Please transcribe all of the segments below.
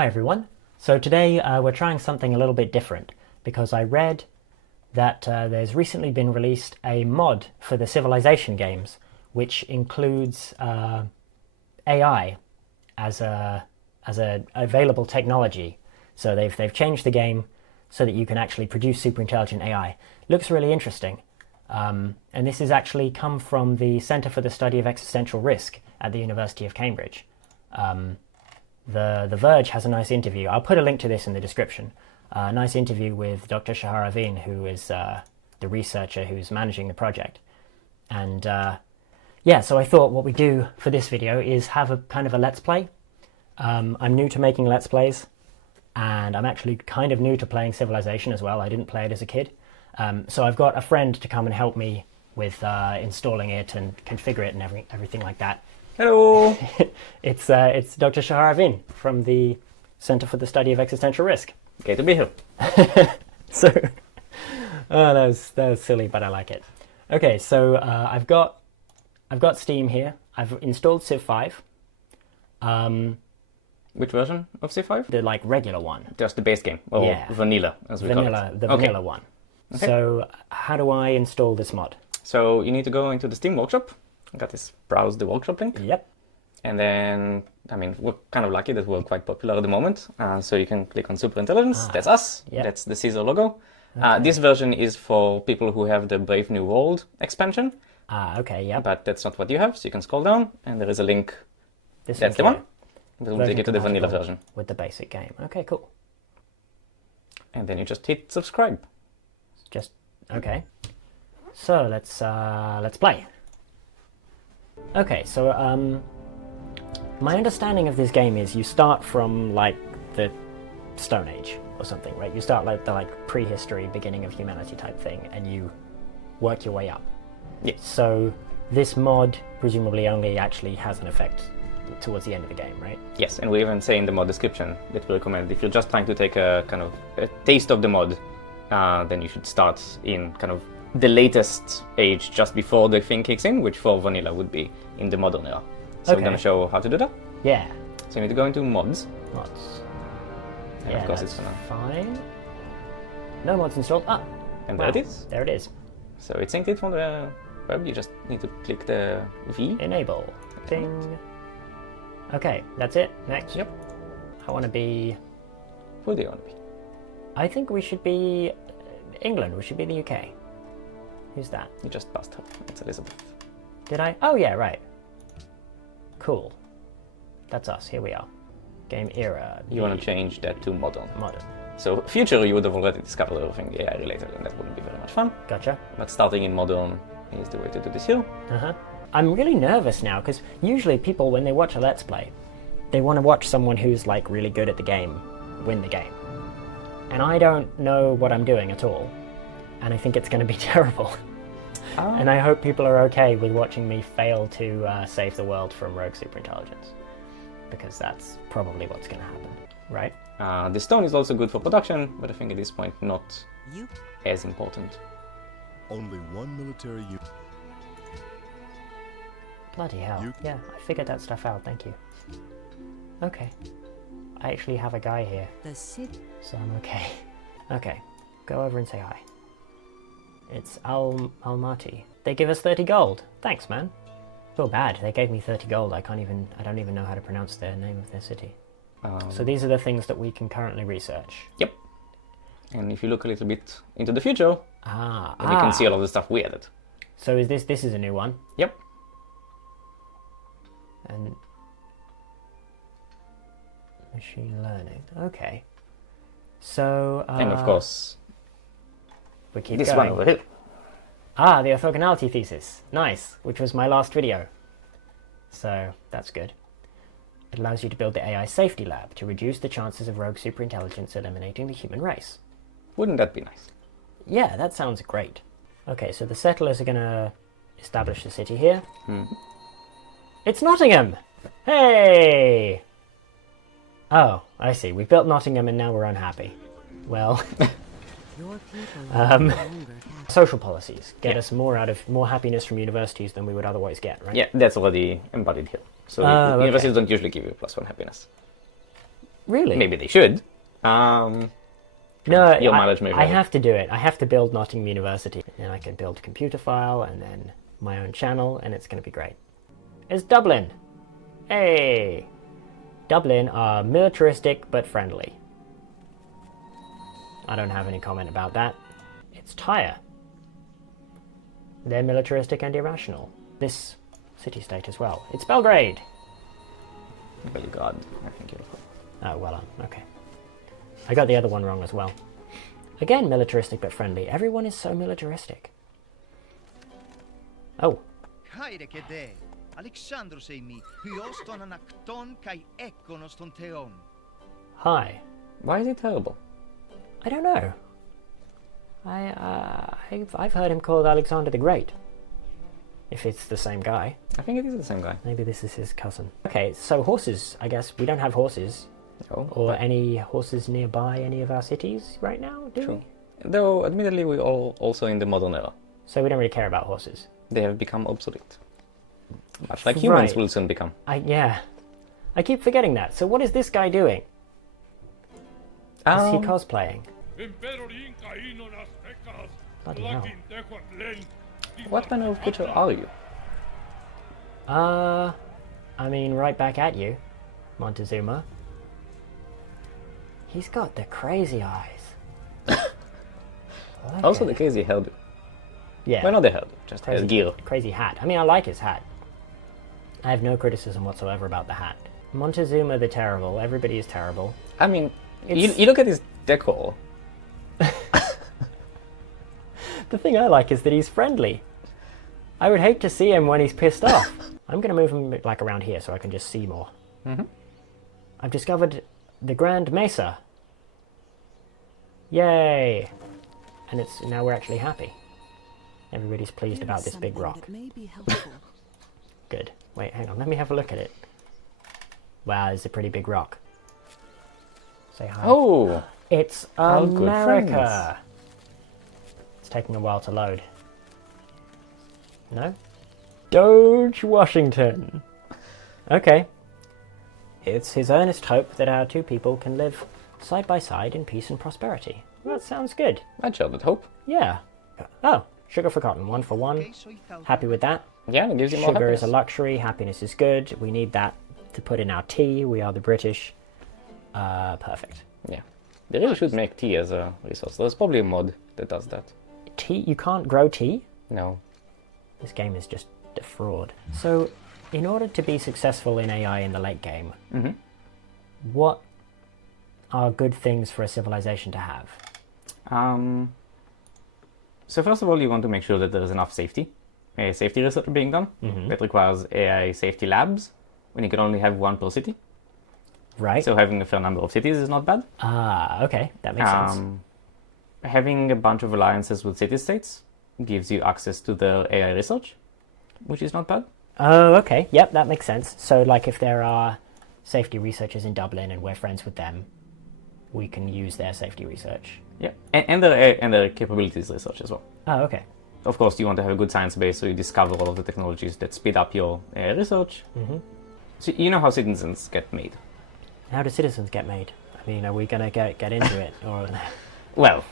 Hi everyone. So today we're trying something a little bit different because I read that there's recently been released a mod for the Civilization games which includes AI as a available technology. So they've changed the game so that you can actually produce super intelligent AI. Looks really interesting. And this has actually come from the Centre for the Study of Existential Risk at the University of Cambridge. The Verge has a nice interview. I'll put a link to this in the description. A nice interview with Dr. Shahar Avin, who is the researcher who's managing the project. And yeah, so I thought what we do for this video is have a kind of a let's play. I'm new to making let's plays, and I'm actually kind of new to playing Civilization as well. I didn't play it as a kid. So I've got a friend to come and help me with installing it and configure it and everything like that. Hello! It's Dr. Shahar Avin from the Centre for the Study of Existential Risk. Okay, to be here. So, oh, that was silly, but I like it. Okay, so I've got Steam here. I've installed Civ 5. Which version of C5? The like regular one. Just the base game, or Yeah. vanilla, as we call it. The vanilla one. Okay. So how do I install this mod? So you need to go into the Steam Workshop. I got this browse the workshop link. Yep. And then, I mean, we're kind of lucky that we're quite popular at the moment. So you can click on Superintelligence. That's us. Yep. That's the Caesar logo. This version is for people who have the Brave New World expansion. Okay, yeah. But that's not what you have, so you can scroll down, and there is a link. This That's the here. one. That will take you to the vanilla version. With the basic game. Okay, cool. And then you just hit subscribe. Just okay. So let's play. Okay, so my understanding of this game is you start from like the Stone Age or something, right? You start like the prehistory, beginning of humanity type thing, and you work your way up. Yeah. So this mod presumably only actually has an effect towards the end of the game, right? Yes, and we even say in the mod description that we recommend if you're just trying to take a kind of a taste of the mod, then you should start in kind of the latest age just before the thing kicks in, which for vanilla would be in the modern era. So we're going to show how to do that. Yeah. So you need to go into mods. Mods. And Yeah, of course that's it's gonna... fine. No mods installed. Ah, And wow. there it is. There it is. So it's synced it from the web. You just need to click the V. Enable. Ding. Okay, that's it. Next. Yep. I want to be... Who do you want to be? I think we should be England. We should be the UK. Who's that? You just passed her. It's Elizabeth. Did I? Oh, yeah, right. Cool. That's us. Here we are. Game era. You want to change that to modern. Modern. So future, you would have already discovered everything AI related, and that wouldn't be very much fun. Gotcha. But starting in modern is the way to do this here. Uh-huh. I'm really nervous now, because usually people, when they watch a Let's Play, they want to watch someone who's, like, really good at the game win the game. And I don't know what I'm doing at all. And I think it's going to be terrible. Oh. And I hope people are okay with watching me fail to save the world from rogue superintelligence. Because that's probably what's going to happen, right? The stone is also good for production, but I think at this point not as important. Only one military unit. Bloody hell. Yeah, I figured that stuff out, thank you. Okay. I actually have a guy here, so I'm okay. Okay, go over and say hi. It's Almaty. They give us 30 gold. Thanks, man. Feel bad, they gave me 30 gold. I don't even know how to pronounce the name of their city. So these are the things that we can currently research. Yep. And if you look a little bit into the future, then you can see all of the stuff we added. So is this is a new one? Yep. And machine learning. Okay. So And of course, we keep this going. one over here. The orthogonality thesis. Nice, which was my last video. So that's good. It allows you to build the AI safety lab to reduce the chances of rogue superintelligence eliminating the human race. Wouldn't that be nice? Yeah, that sounds great. Okay, so the settlers are going to establish the city here. It's Nottingham! Hey! Oh, I see. We built Nottingham and now we're unhappy. Well, social policies get us more happiness from universities than we would otherwise get, right? Yeah, that's already embodied here. So universities don't usually give you +1 happiness. Really? Maybe they should. No, Your mileage may I vary. have to do it. I have to build Nottingham University. And I can build computer file and then my own channel, and it's going to be great. It's Dublin! Hey! Dublin are militaristic but friendly. I don't have any comment about that. It's Tyre. They're militaristic and irrational. This city-state as well. It's Belgrade! Belgrade, I think you're Oh, well, okay. I got the other one wrong as well. Again, militaristic but friendly. Everyone is so militaristic. Oh. Haide che de. Alexandro sei mi. Hyoston anakton kai ekonos ton teon. Hi. Why is he terrible? I don't know. I've heard him called Alexander the Great. If it's the same guy. I think it is the same guy. Maybe this is his cousin. Okay, so horses, I guess. We don't have horses. No, Or any horses nearby any of our cities right now, do True. we? Though, admittedly, we're all also in the modern era. So we don't really care about horses. They have become obsolete. Much like humans Right. will soon become. Yeah. I keep forgetting that. So what is this guy doing? Is he cosplaying? Bloody hell. What kind of creature are you? I mean, right back at you, Montezuma. He's got the crazy eyes. Look Also at the it. crazy hairdo. Yeah. Well, not the hairdo, just his gear. Crazy hat. I mean, I like his hat. I have no criticism whatsoever about the hat. Montezuma the Terrible. Everybody is terrible. I mean, It's- you look at his decor. The thing I like is that he's friendly. I would hate to see him when he's pissed off. I'm going to move him like around here so I can just see more. Mm-hmm. I've discovered the Grand Mesa. Yay! And it's now we're actually happy. Everybody's pleased about this big rock. That may be helpful. Good. Wait, hang on. Let me have a look at it. Wow, it's a pretty big rock. Say hi. Oh! It's Our good America. It's taking a while to load. No? Doge Washington. Okay. It's his earnest hope that our two people can live side by side in peace and prosperity. Well, that sounds good. I'd share that hope. Yeah. Oh, sugar for cotton, 1 for 1. Happy with that. Yeah, it gives you more Sugar happiness. is a luxury, happiness is good. We need that to put in our tea. We are the British. Perfect. Yeah. They really should make tea as a resource. There's probably a mod that does that. Tea? You can't grow tea? No. This game is just a fraud. So, in order to be successful in AI in the late game, Mm-hmm. what are good things for a civilization to have? So first of all, you want to make sure that there is enough safety research being done. Mhm. That requires AI safety labs, when you can only have one per city. Right? So having a fair number of cities is not bad. Okay, that makes sense. Having a bunch of alliances with city-states gives you access to their AI research, which is not bad. Oh, okay. Yep, that makes sense. So, like, if there are safety researchers in Dublin and we're friends with them, we can use their safety research. Yeah, and their capabilities research as well. Oh, okay. Of course, you want to have a good science base, so you discover all of the technologies that speed up your AI research. Mm-hmm. So you know how citizens get made. How do citizens get made? I mean, are we going to get into it? Or Well,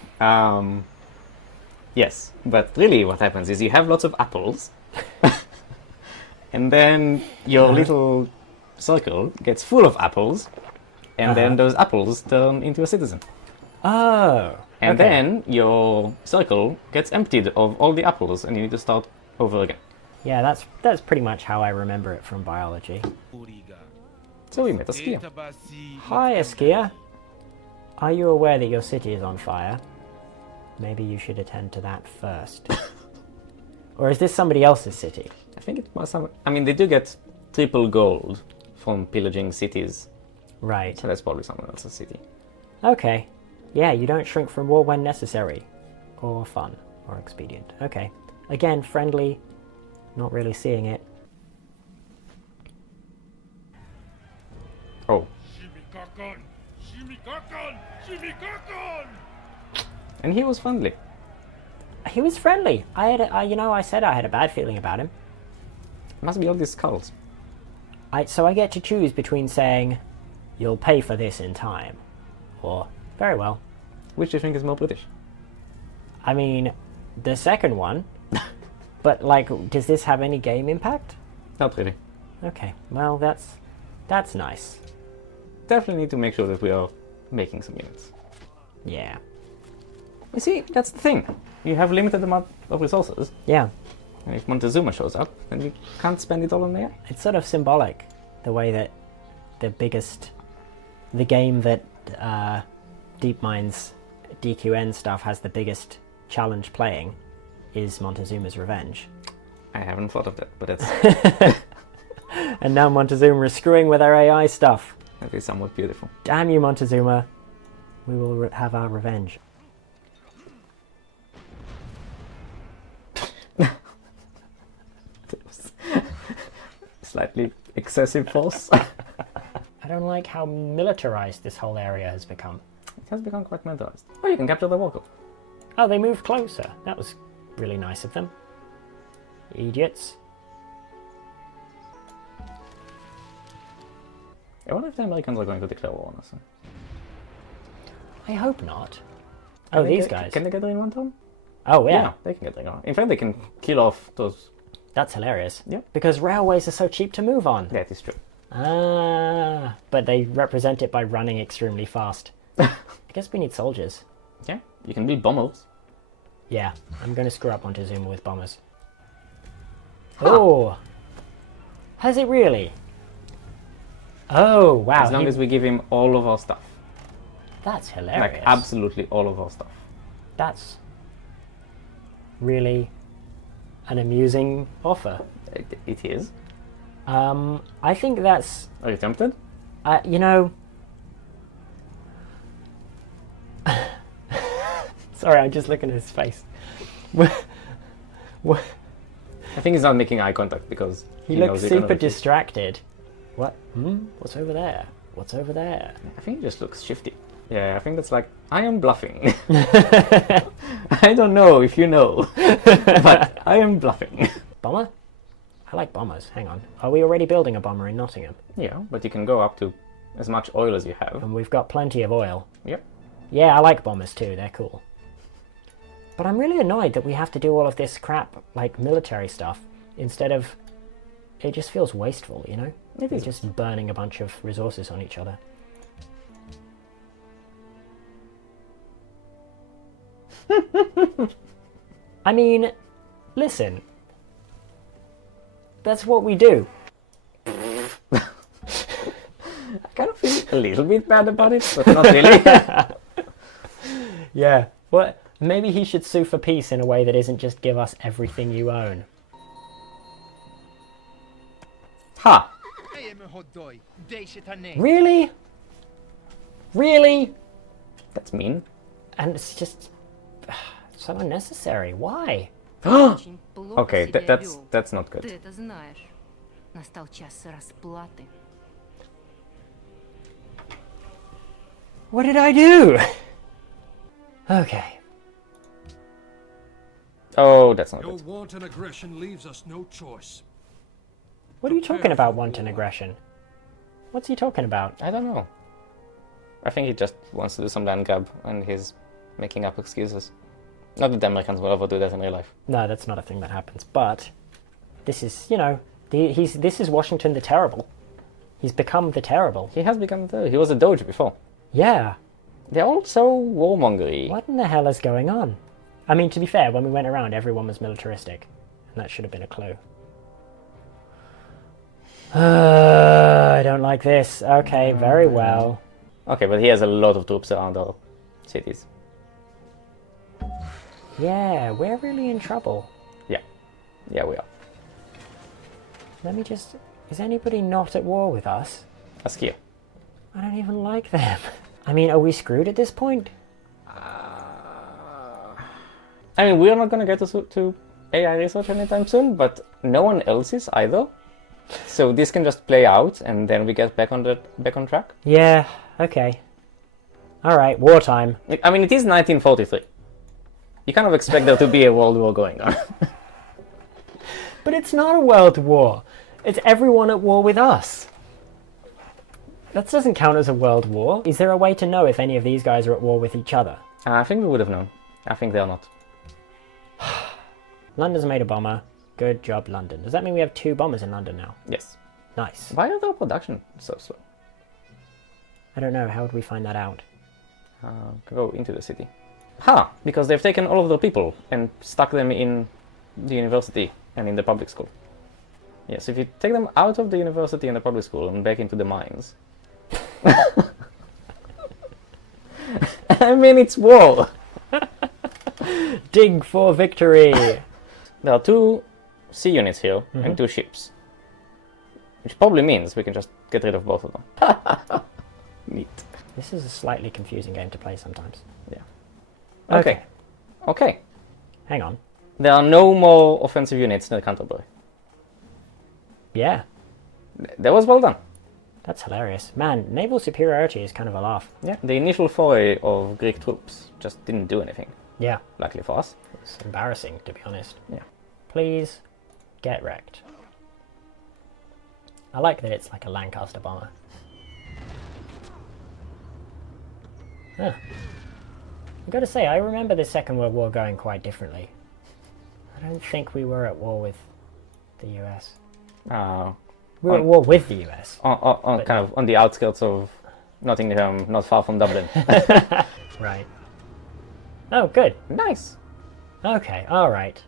yes, but really what happens is you have lots of apples, and then your little circle gets full of apples, and then those apples turn into a citizen. Oh, And okay. then your circle gets emptied of all the apples, and you need to start over again. Yeah, that's pretty much how I remember it from biology. So we met a skier. Hi, Askia. Are you aware that your city is on fire? Maybe you should attend to that first. Or is this somebody else's city? I think it was some... I mean, they do get triple gold from pillaging cities, Right. so that's probably someone else's city. Okay. Yeah, you don't shrink from war when necessary. Or fun. Or expedient. Okay. Again, friendly. Not really seeing it. Oh. And he was friendly. He was friendly. I said I had a bad feeling about him. Must be all these skulls. So I get to choose between saying, You'll pay for this in time. Or, very well. Which do you think is more British? I mean, the second one. But, like, does this have any game impact? Not really. Okay, well, that's nice. Definitely need to make sure that we are making some units. Yeah. You see, that's the thing. You have limited amount of resources, Yeah. and if Montezuma shows up, then we can't spend it all on AI. It's sort of symbolic, the way that the game that DeepMind's DQN stuff has the biggest challenge playing is Montezuma's Revenge. I haven't thought of that, but that's And now Montezuma is screwing with our AI stuff. that is somewhat beautiful. Damn you, Montezuma. We will have our revenge. Slightly excessive force. I don't like how militarized this whole area has become. It has become quite militarized. Oh, you can capture the Walker. Oh, they moved closer. That was really nice of them. Idiots. I wonder if the Americans are going to declare war on us. I hope not. Oh, these guys. Can they get there in one turn? Oh, yeah. They can get there. In fact, they can kill off those. That's hilarious. Yeah. Because railways are so cheap to move on. That is true. Ah, but they represent it by running extremely fast. I guess we need soldiers. Yeah, you can build bombers. Yeah, I'm going to screw up Montezuma with bombers. Huh. Oh! Has it really? Oh, wow. As long as we give him all of our stuff. That's hilarious. Like, absolutely all of our stuff. That's really an amusing offer. It is. I think that's... Are you tempted? You know... Sorry, I'm just looking at his face. I think he's not making eye contact because He knows looks you're gonna super refuse. distracted. What? What's over there? What's over there? I think he just looks shifty. Yeah, I think that's like, I am bluffing. I don't know if you know, but I am bluffing. Bomber? I like bombers. Hang on. Are we already building a bomber in Nottingham? Yeah, but you can go up to as much oil as you have. And we've got plenty of oil. Yep. Yeah, I like bombers too. They're cool. But I'm really annoyed that we have to do all of this crap, like military stuff, instead of... It just feels wasteful, you know? It We're is. just burning a bunch of resources on each other. I mean, listen. That's what we do. I kind of feel a little bit bad about it, but not really. Yeah. What? Maybe he should sue for peace in a way that isn't just give us everything you own. Ha! Really? Really? That's mean. And it's just so unnecessary. Why? Okay, that's not good. Ты это знаешь. Настал час расплаты. What did I do? Okay. Oh, that's not Your good. wanton aggression leaves us no choice. What are you talking about, wanton aggression? What's he talking about? I don't know. I think he just wants to do some land grab and he's making up excuses. Not that the Americans will ever do that in real life. No, that's not a thing that happens. But this is, you know, this is Washington the Terrible. He's become the Terrible. He has become he was a doge before. Yeah. They're all so warmongery. What in the hell is going on? I mean, to be fair, when we went around, everyone was militaristic. And that should have been a clue. I don't like this. Okay, very well. Okay, but he has a lot of troops around our cities. Yeah, we're really in trouble. Yeah, we are. Let me just... Is anybody not at war with us? Askia. I don't even like them. I mean, are we screwed at this point? I mean, we're not gonna get to AI research anytime soon, but no one else is either. So this can just play out, and then we get back on track. Yeah, okay. Alright, wartime. I mean, it is 1943. You kind of expect there to be a world war going on. But it's not a world war. It's everyone at war with us. That doesn't count as a world war. Is there a way to know if any of these guys are at war with each other? I think we would have known. I think they are not. London's made a bomber. Good job, London. Does that mean we have 2 bombers in London now? Yes. Nice. Why are their production so slow? I don't know. How would we find that out? Go into the city. Because they've taken all of their people and stuck them in the university and in the public school. Yes, if you take them out of the university and the public school and back into the mines. I mean, it's war. Dig for victory! There are 2 sea units here and 2 ships. Which probably means we can just get rid of both of them. Neat. This is a slightly confusing game to play sometimes. Yeah. Okay. Okay. Hang on. There are no more offensive units near Canterbury. Yeah. That was well done. That's hilarious. Man, naval superiority is kind of a laugh. Yeah. The initial foray of Greek troops just didn't do anything. Yeah. Luckily for us. It's embarrassing, to be honest. Yeah. Please get wrecked. I like that it's like a Lancaster bomber. Huh. I've got to say, I remember the Second World War going quite differently. I don't think we were at war with the US. We were at war with the US. Kind of on the outskirts of Nottingham, not far from Dublin. Right. Oh, good. Nice. Okay, alright.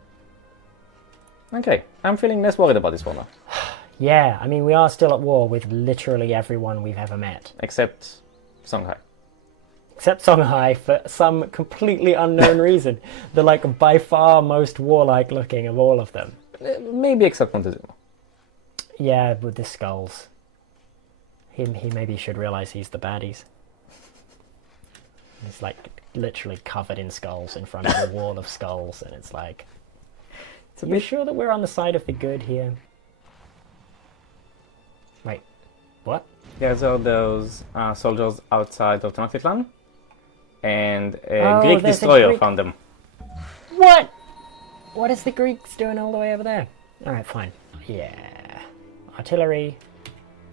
Okay, I'm feeling less worried about this one now. Yeah, I mean, we are still at war with literally everyone we've ever met. Except Songhai. Except Songhai, for some completely unknown reason. The, like, by far most warlike looking of all of them. Maybe except Montezuma. Yeah, with the skulls. He maybe should realise he's the baddies. He's, like, literally covered in skulls in front of a wall of skulls, and it's like... Are you sure that we're on the side of the good here? Wait, what? Yeah, so those soldiers outside of Tenochtitlan, and a Greek destroyer found them. What? What is the Greeks doing all the way over there? Alright, fine. Yeah. Artillery,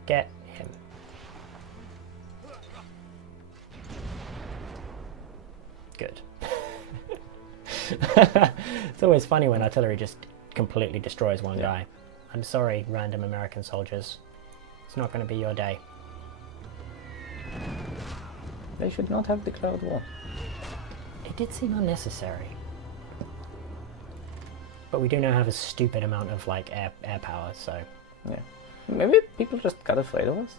get him. Good. It's always funny when artillery just completely destroys one guy. I'm sorry, random American soldiers. It's not going to be your day. They should not have declared war. It did seem unnecessary. But we do now have a stupid amount of, like, air power, so... Yeah. Maybe people just got afraid of us?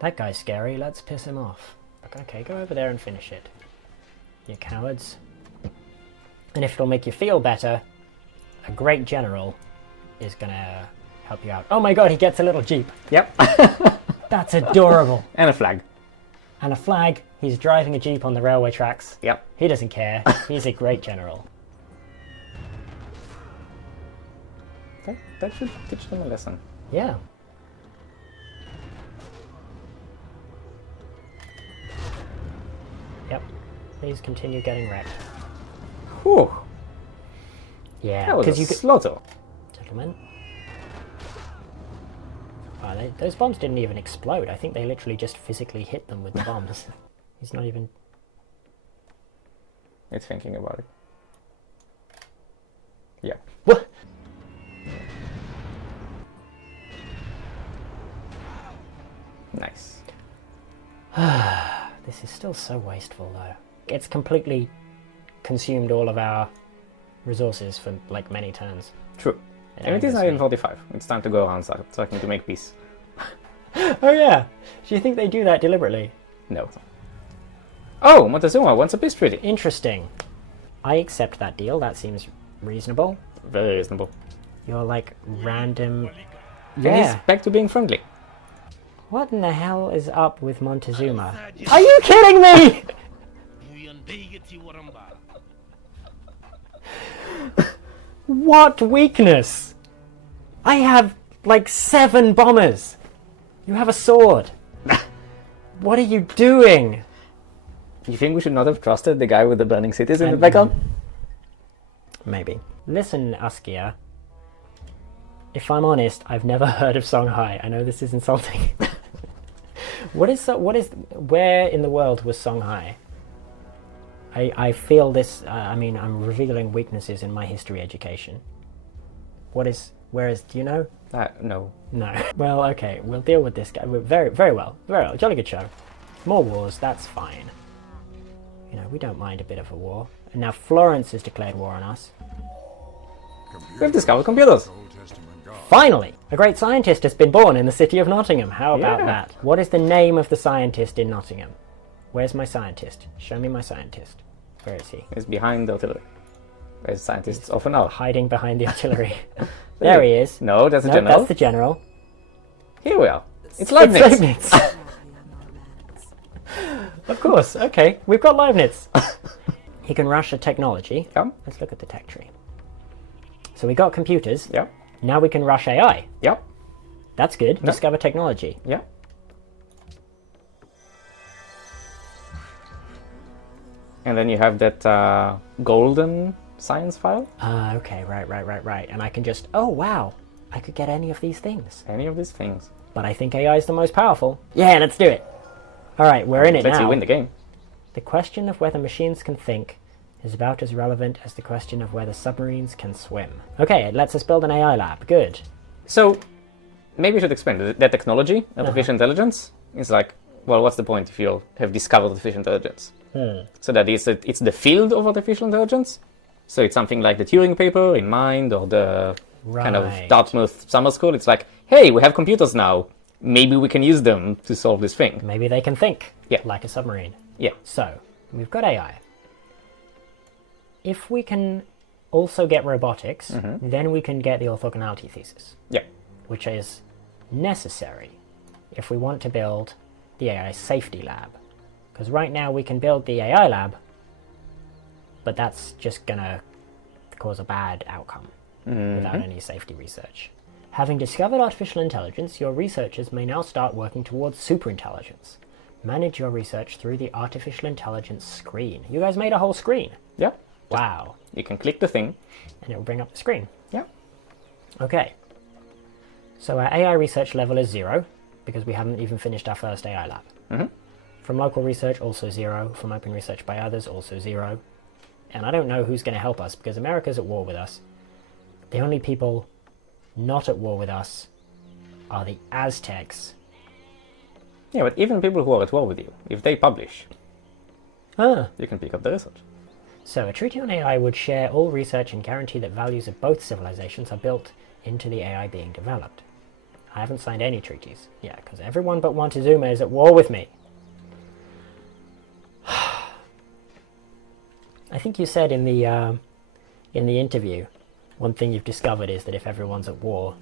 That guy's scary, let's piss him off. Okay, go over there and finish it. You cowards. And if it'll make you feel better, a great general is gonna help you out. Oh my god, he gets a little jeep. Yep. That's adorable. And a flag. And a flag. He's driving a jeep on the railway tracks. Yep. He doesn't care. He's a great general. Okay, that should teach them a lesson. Yeah. Yep. Please continue getting wrecked. Whew. Yeah, That was because a you could... slaughter. Gentlemen. Those bombs didn't even explode. I think they literally just physically hit them with the bombs. He's not even... It's thinking about it. Yeah. What? Nice. This is still so wasteful, though. It's completely consumed all of our resources for, like, many turns. True. And it is 1945. It's time to go around starting to make peace. Oh yeah! Do you think they do that deliberately? No. Oh, Montezuma wants a peace treaty. Interesting. I accept that deal. That seems reasonable. Very reasonable. You're like random... And Yeah. he's back to being friendly. What in the hell is up with Montezuma? Are you kidding me?! What weakness? I have like 7 bombers. You have a sword. What are you doing? You think we should not have trusted the guy with the burning cities in the background? Maybe. Listen, Askia. if I'm honest, I've never heard of Songhai. I know this is insulting. Where in the world was Songhai? I feel this, I'm revealing weaknesses in my history education. Do you know? No. No. Well, okay, we'll deal with this guy. Very, very well. Very well. Jolly good show. More wars, that's fine. You know, we don't mind a bit of a war. And now Florence has declared war on us. We've discovered computers. Finally! A great scientist has been born in the city of Nottingham. How about Yeah. that? What is the name of the scientist in Nottingham? Where's my scientist? Show me my scientist. Where is he? It's behind the artillery. As scientists often are. Hiding behind the artillery. There he is. No, that's the No, general. that's the general. Here we are. It's Leibniz. It's Leibniz. Of course, okay. We've got Leibniz. He can rush a technology. Yeah. Let's look at the tech tree. So we got computers. Yeah. Now we can rush AI. Yeah. That's good. Discover technology. Yeah. And then you have that golden science file. Okay, right. And I can just, oh wow, I could get any of these things. Any of these things. But I think AI is the most powerful. Yeah, let's do it. All right, we're in it Let's now. you win the game. The question of whether machines can think is about as relevant as the question of whether submarines can swim. Okay, it lets us build an AI lab. Good. So, maybe we should explain that technology, artificial intelligence, is like, well, what's the point if you have discovered artificial intelligence? So that it's the field of artificial intelligence. So it's something like the Turing paper in mind, or the kind of Right. Dartmouth summer school. It's like, hey, we have computers now. Maybe we can use them to solve this thing. Maybe they can think. Yeah. Like a submarine. Yeah. So, we've got AI. If we can also get robotics, then we can get the orthogonality thesis, Yeah. which is necessary if we want to build the AI safety lab. Because right now we can build the AI lab, but that's just gonna cause a bad outcome without any safety research. Having discovered artificial intelligence, your researchers may now start working towards superintelligence. Manage your research through the artificial intelligence screen. You guys made a whole screen. Yeah. Wow. You can click the thing. And it will bring up the screen. Yeah. Okay. So our AI research level is 0, because we haven't even finished our first AI lab. From local research, also 0. From open research by others, also 0. And I don't know who's going to help us, because America's at war with us. The only people not at war with us are the Aztecs. Yeah, but even people who are at war with you, if they publish, you can pick up the research. So a treaty on AI would share all research and guarantee that values of both civilizations are built into the AI being developed. I haven't signed any treaties. Yeah, because everyone but Montezuma is at war with me. I think you said in the interview, one thing you've discovered is that if everyone's at war,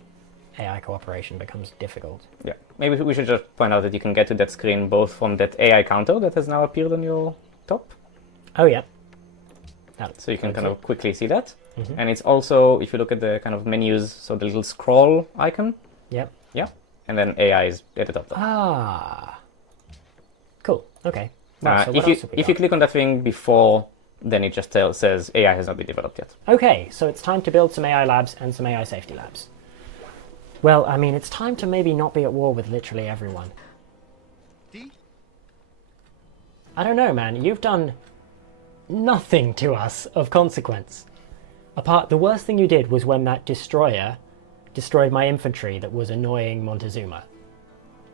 AI cooperation becomes difficult. Yeah. Maybe we should just point out that you can get to that screen both from that AI counter that has now appeared on your top. Oh yeah. So you can kind of quickly see that. And it's also, if you look at the kind of menus, so the little scroll icon. Yep. Yeah. And then AI is at the top there. Ah. Cool. Okay. Right, so what if else have we you got? click on that thing before, then it just says AI has not been developed yet. Okay, so it's time to build some AI labs and some AI safety labs. Well, I mean, it's time to maybe not be at war with literally everyone. I don't know, man. You've done nothing to us of consequence. The worst thing you did was when that destroyer destroyed my infantry that was annoying Montezuma.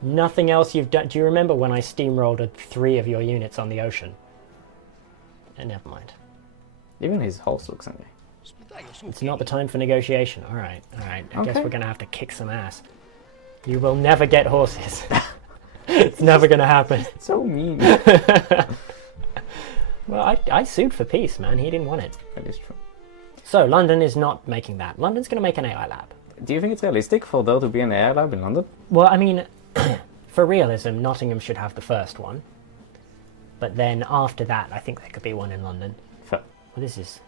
Nothing else you've done. Do you remember when I steamrolled 3 of your units on the ocean? Never mind. Even his horse looks angry. It's not the time for negotiation. All right. I guess Okay. we're going to have to kick some ass. You will never get horses. It's never going to happen. So mean. Well, I sued for peace, man. He didn't want it. That is true. So, London is not making that. London's going to make an AI lab. Do you think it's realistic for there to be an AI lab in London? Well, I mean, for realism, Nottingham should have the first one. But then after that, I think there could be one in London. Fair. Well, this is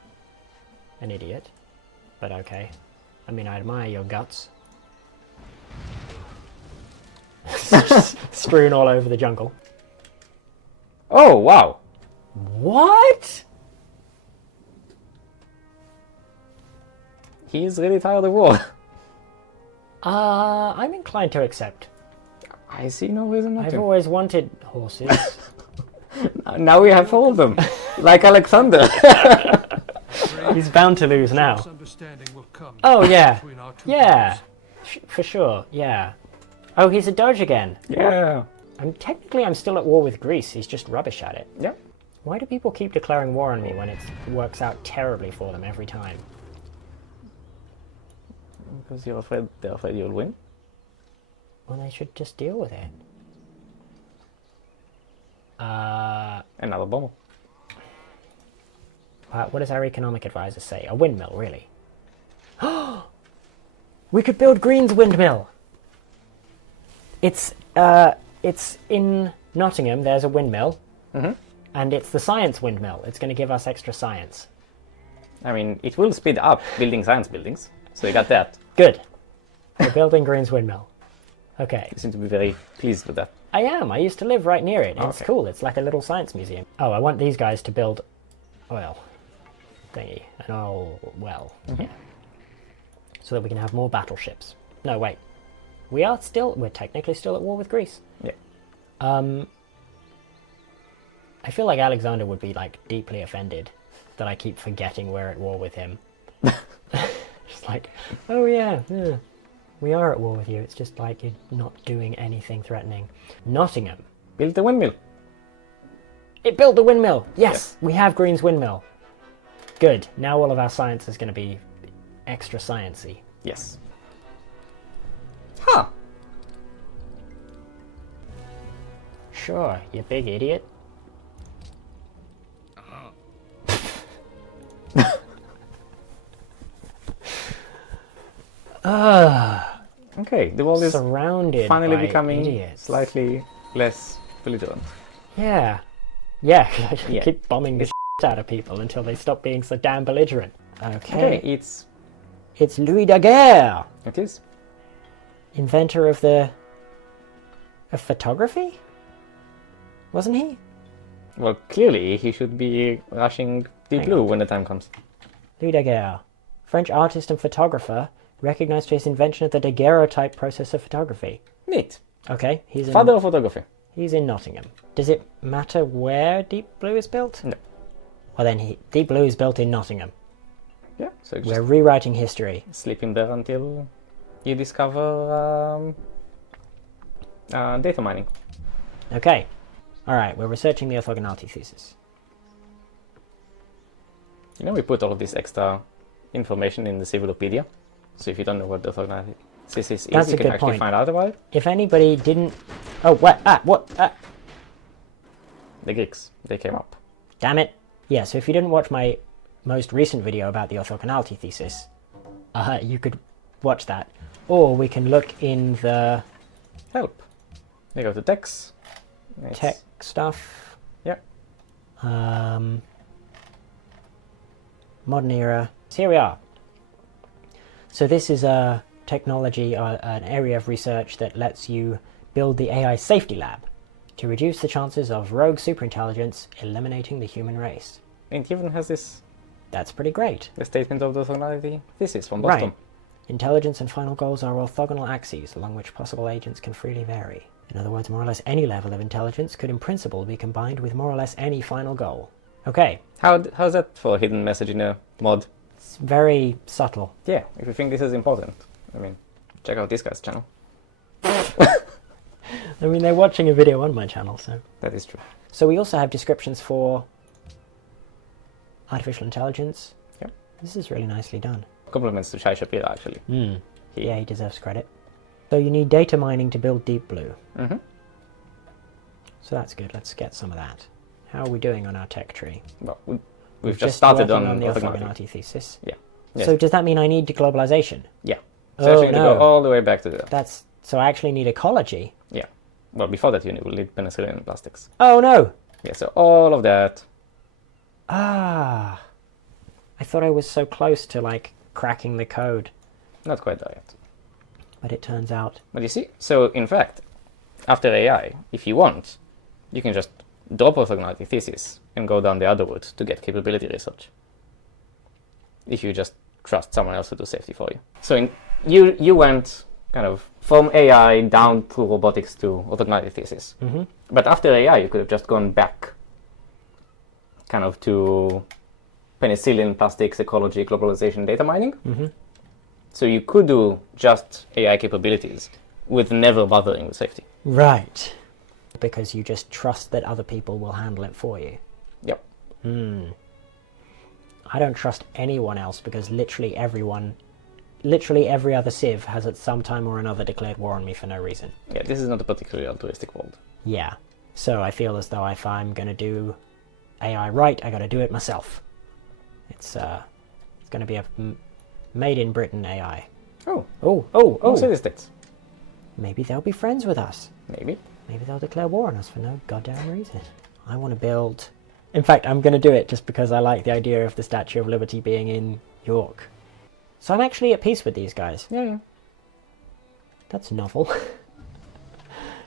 an idiot. But okay. I mean, I admire your guts. Strewn all over the jungle. Oh, wow. What? He's really tired of war. I'm inclined to accept. I see no reason not I've to. always wanted horses. Now we have all of them, like Alexander. He's bound to lose now. Misunderstanding will come Oh, yeah. between our two Yeah. groups. For sure, yeah. Oh, he's a Doge again. Yeah. I'm still at war with Greece. He's just rubbish at it. Yeah. Why do people keep declaring war on me when it works out terribly for them every time? Because they're afraid you'll win. Well, they should just deal with it. Another bomber. What does our economic advisor say? A windmill, really? We could build Green's windmill. It's in Nottingham. There's a windmill, and it's the science windmill. It's going to give us extra science. I mean, it will speed up building science buildings, so you got that. Good. We're building Green's windmill. Okay. You seem to be very pleased with that. I am. I used to live right near it. It's Okay. cool. It's like a little science museum. Oh, I want these guys to build oil thingy. An oil well. Yeah. So that we can have more battleships. No, wait. We're technically still at war with Greece. Yeah. I feel like Alexander would be like deeply offended that I keep forgetting we're at war with him. Just like, oh yeah, we are at war with you. It's just like you're not doing anything threatening. Nottingham. Build the windmill. It built the windmill. Yes, we have Green's windmill. Good. Now all of our science is going to be extra sciencey. Yes. Huh. Sure, you big idiot. Okay, the world is Surrounded finally by becoming idiots. slightly less belligerent. Yeah. Yeah, I Yeah. keep bombing the shit out of people until they stop being so damn belligerent. Okay, It's Louis Daguerre, it is. inventor of photography? Wasn't he? Well, clearly he should be rushing Deep Hang Blue on. when the time comes. Louis Daguerre, French artist and photographer, recognized for his invention of the daguerreotype process of photography. Neat. Okay, Father of photography. he's in Nottingham. Does it matter where Deep Blue is built? No. Well then, Deep Blue is built in Nottingham. Yeah, so just We're rewriting history. sleep in there until you discover data mining. Okay. Alright, we're researching the orthogonality thesis. You know, we put all of this extra information in the Civilopedia. So if you don't know what the orthogonality thesis That's is, you a can good actually point. find out about it. If anybody didn't... Oh, what? The Greeks, they came up. Damn it. Yeah, so if you didn't watch my most recent video about the orthogonality thesis, you could watch that. Or we can look in the Help. They go to text. It's- tech stuff. Yeah. Modern era. So here we are. So this is a technology, an area of research that lets you build the AI safety lab to reduce the chances of rogue superintelligence eliminating the human race. It even has this That's pretty great. the statement of the orthogonality thesis from Boston. Right. Intelligence and final goals are orthogonal axes along which possible agents can freely vary. In other words, more or less any level of intelligence could in principle be combined with more or less any final goal. Okay, How's that for a hidden message in a mod? it's very subtle. Yeah, if you think this is important, I mean, check out this guy's channel. I mean, they're watching a video on my channel, so... That is true. So we also have descriptions for artificial intelligence. Yep. This is really nicely done. Compliments to Shai Shapira, actually. Yeah, he deserves credit. So you need data mining to build Deep Blue. Mm-hmm. So that's good. Let's get some of that. How are we doing on our tech tree? Well, we've just started working on the orthogonality. orthogonality thesis. Yeah. Yes. So does that mean I need deglobalization? Yeah. So Oh, actually going to no. go all the way back to the... That's so I actually need ecology. Yeah. Well, before that, you will need penicillin and plastics. Oh no! Yeah, so all of that. Ah, I thought I was so close to like cracking the code, Not quite there yet. but it turns out But you see, so in fact, after AI, if you want, you can just drop orthogonality thesis and go down the other route to get capability research. If you just trust someone else to do safety for you. So you went kind of from AI down through robotics to automatic thesis. Mm-hmm. But after AI, you could have just gone back kind of to penicillin, plastics, ecology, globalization, data mining. Mm-hmm. So you could do just AI capabilities with never bothering with safety. Right. Because you just trust that other people will handle it for you. Yep. I don't trust anyone else because literally every other civ has at some time or another declared war on me for no reason. Yeah, this is not a particularly altruistic world. Yeah. So I feel as though if I'm going to do AI right, I got to do it myself. It's going to be a made in Britain AI. Oh, city states. Maybe they'll be friends with us. Maybe. Maybe they'll declare war on us for no goddamn reason. I want to build... In fact, I'm going to do it just because I like the idea of the Statue of Liberty being in York. So I'm actually at peace with these guys. Yeah. That's novel.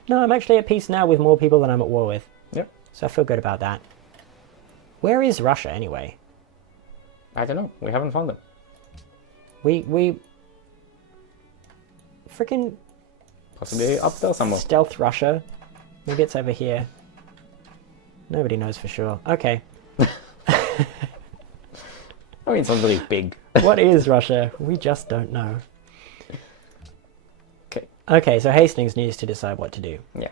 No, I'm actually at peace now with more people than I'm at war with. Yep. So I feel good about that. Where is Russia, anyway? I don't know. We haven't found them. We... Freaking... Possibly up there somewhere. Stealth Russia. Maybe it's over here. Nobody knows for sure. Okay. I mean, it's not very big. What is Russia? We just don't know. Okay. Okay, so Hastings needs to decide what to do. Yeah.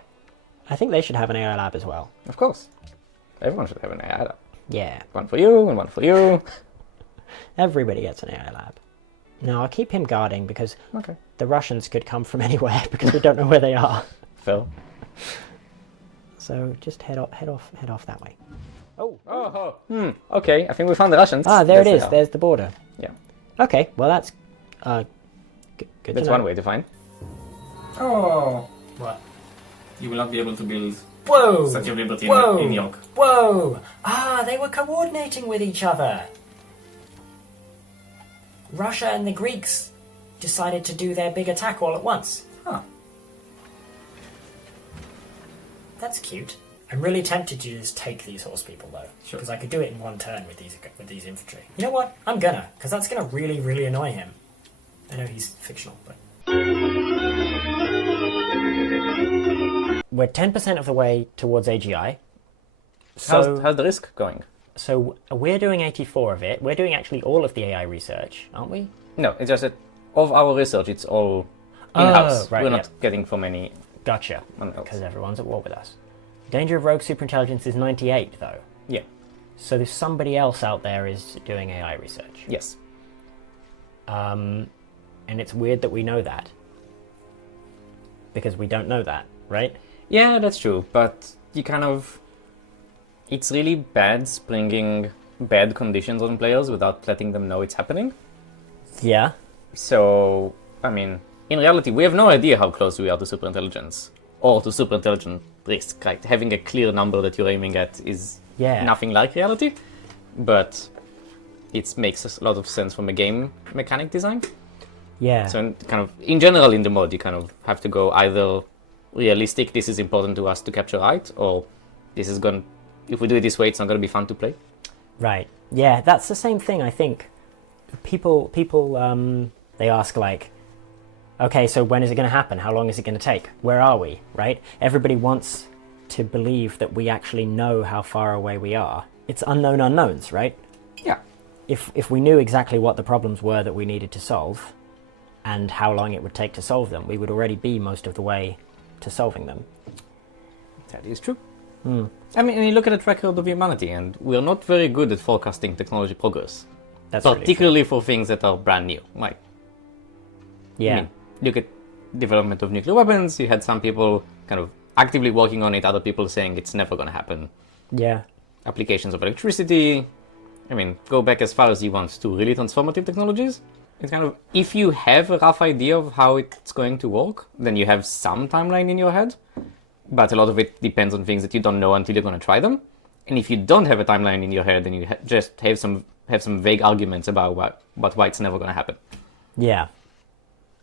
I think they should have an AI lab as well. Of course. Everyone should have an AI lab. Yeah. One for you and one for you. Everybody gets an AI lab. Now, I'll keep him guarding because Okay. the Russians could come from anywhere because we don't know where they are. Phil. So just head off that way. Okay, I think we found the Russians. Ah, there it Yes, is. they are. There's the border. Yeah. Okay, well that's good to That's know. one way to find. Oh, What? you will not be able to build Whoa! Statue of Liberty Whoa! in York. Whoa! Ah, they were coordinating with each other. Russia and the Greeks decided to do their big attack all at once. Huh. That's cute. I'm really tempted to just take these horse people though, Sure. because I could do it in one turn with these infantry. You know what? I'm gonna, because that's gonna really, really annoy him. I know he's fictional, but we're 10% of the way towards AGI. So How's the risk going? So we're doing 84 of it. We're doing actually all of the AI research, aren't we? No, it's just that of our research, it's all in-house. right, We're yeah. not getting from any... Gotcha. One else. Because everyone's at war with us. Danger of rogue superintelligence is 98, though. Yeah. So there's somebody else out there is doing AI research. Yes. And it's weird that we know that. Because we don't know that, right? Yeah, that's true, but you kind of... It's really bad springing bad conditions on players without letting them know it's happening. Yeah. So, I mean, in reality, we have no idea how close we are to superintelligence. Or to superintelligent risk. Like, having a clear number that you're aiming at is Yeah. nothing like reality. But it makes a lot of sense from a game mechanic design. Yeah. So, in general, in the mod, you kind of have to go either realistic, this is important to us to capture right, or this is going... If we do it this way, it's not going to be fun to play. Right. Yeah, that's the same thing, I think. People, they ask, like, okay, so when is it going to happen? How long is it going to take? Where are we, right? Everybody wants to believe that we actually know how far away we are. It's unknown unknowns, right? Yeah. If we knew exactly what the problems were that we needed to solve, and how long it would take to solve them, we would already be most of the way to solving them. That is true. I mean, you look at the track record of humanity, and we're not very good at forecasting technology progress. That's really true. Particularly for things that are brand new. Like, Yeah. I mean, look at development of nuclear weapons. You had some people kind of actively working on it, other people saying it's never going to happen. Yeah. Applications of electricity. I mean, go back as far as you want to really transformative technologies. It's kind of, if you have a rough idea of how it's going to work, then you have some timeline in your head. But a lot of it depends on things that you don't know until you're going to try them. And if you don't have a timeline in your head, then you just have some vague arguments about why it's never going to happen. Yeah.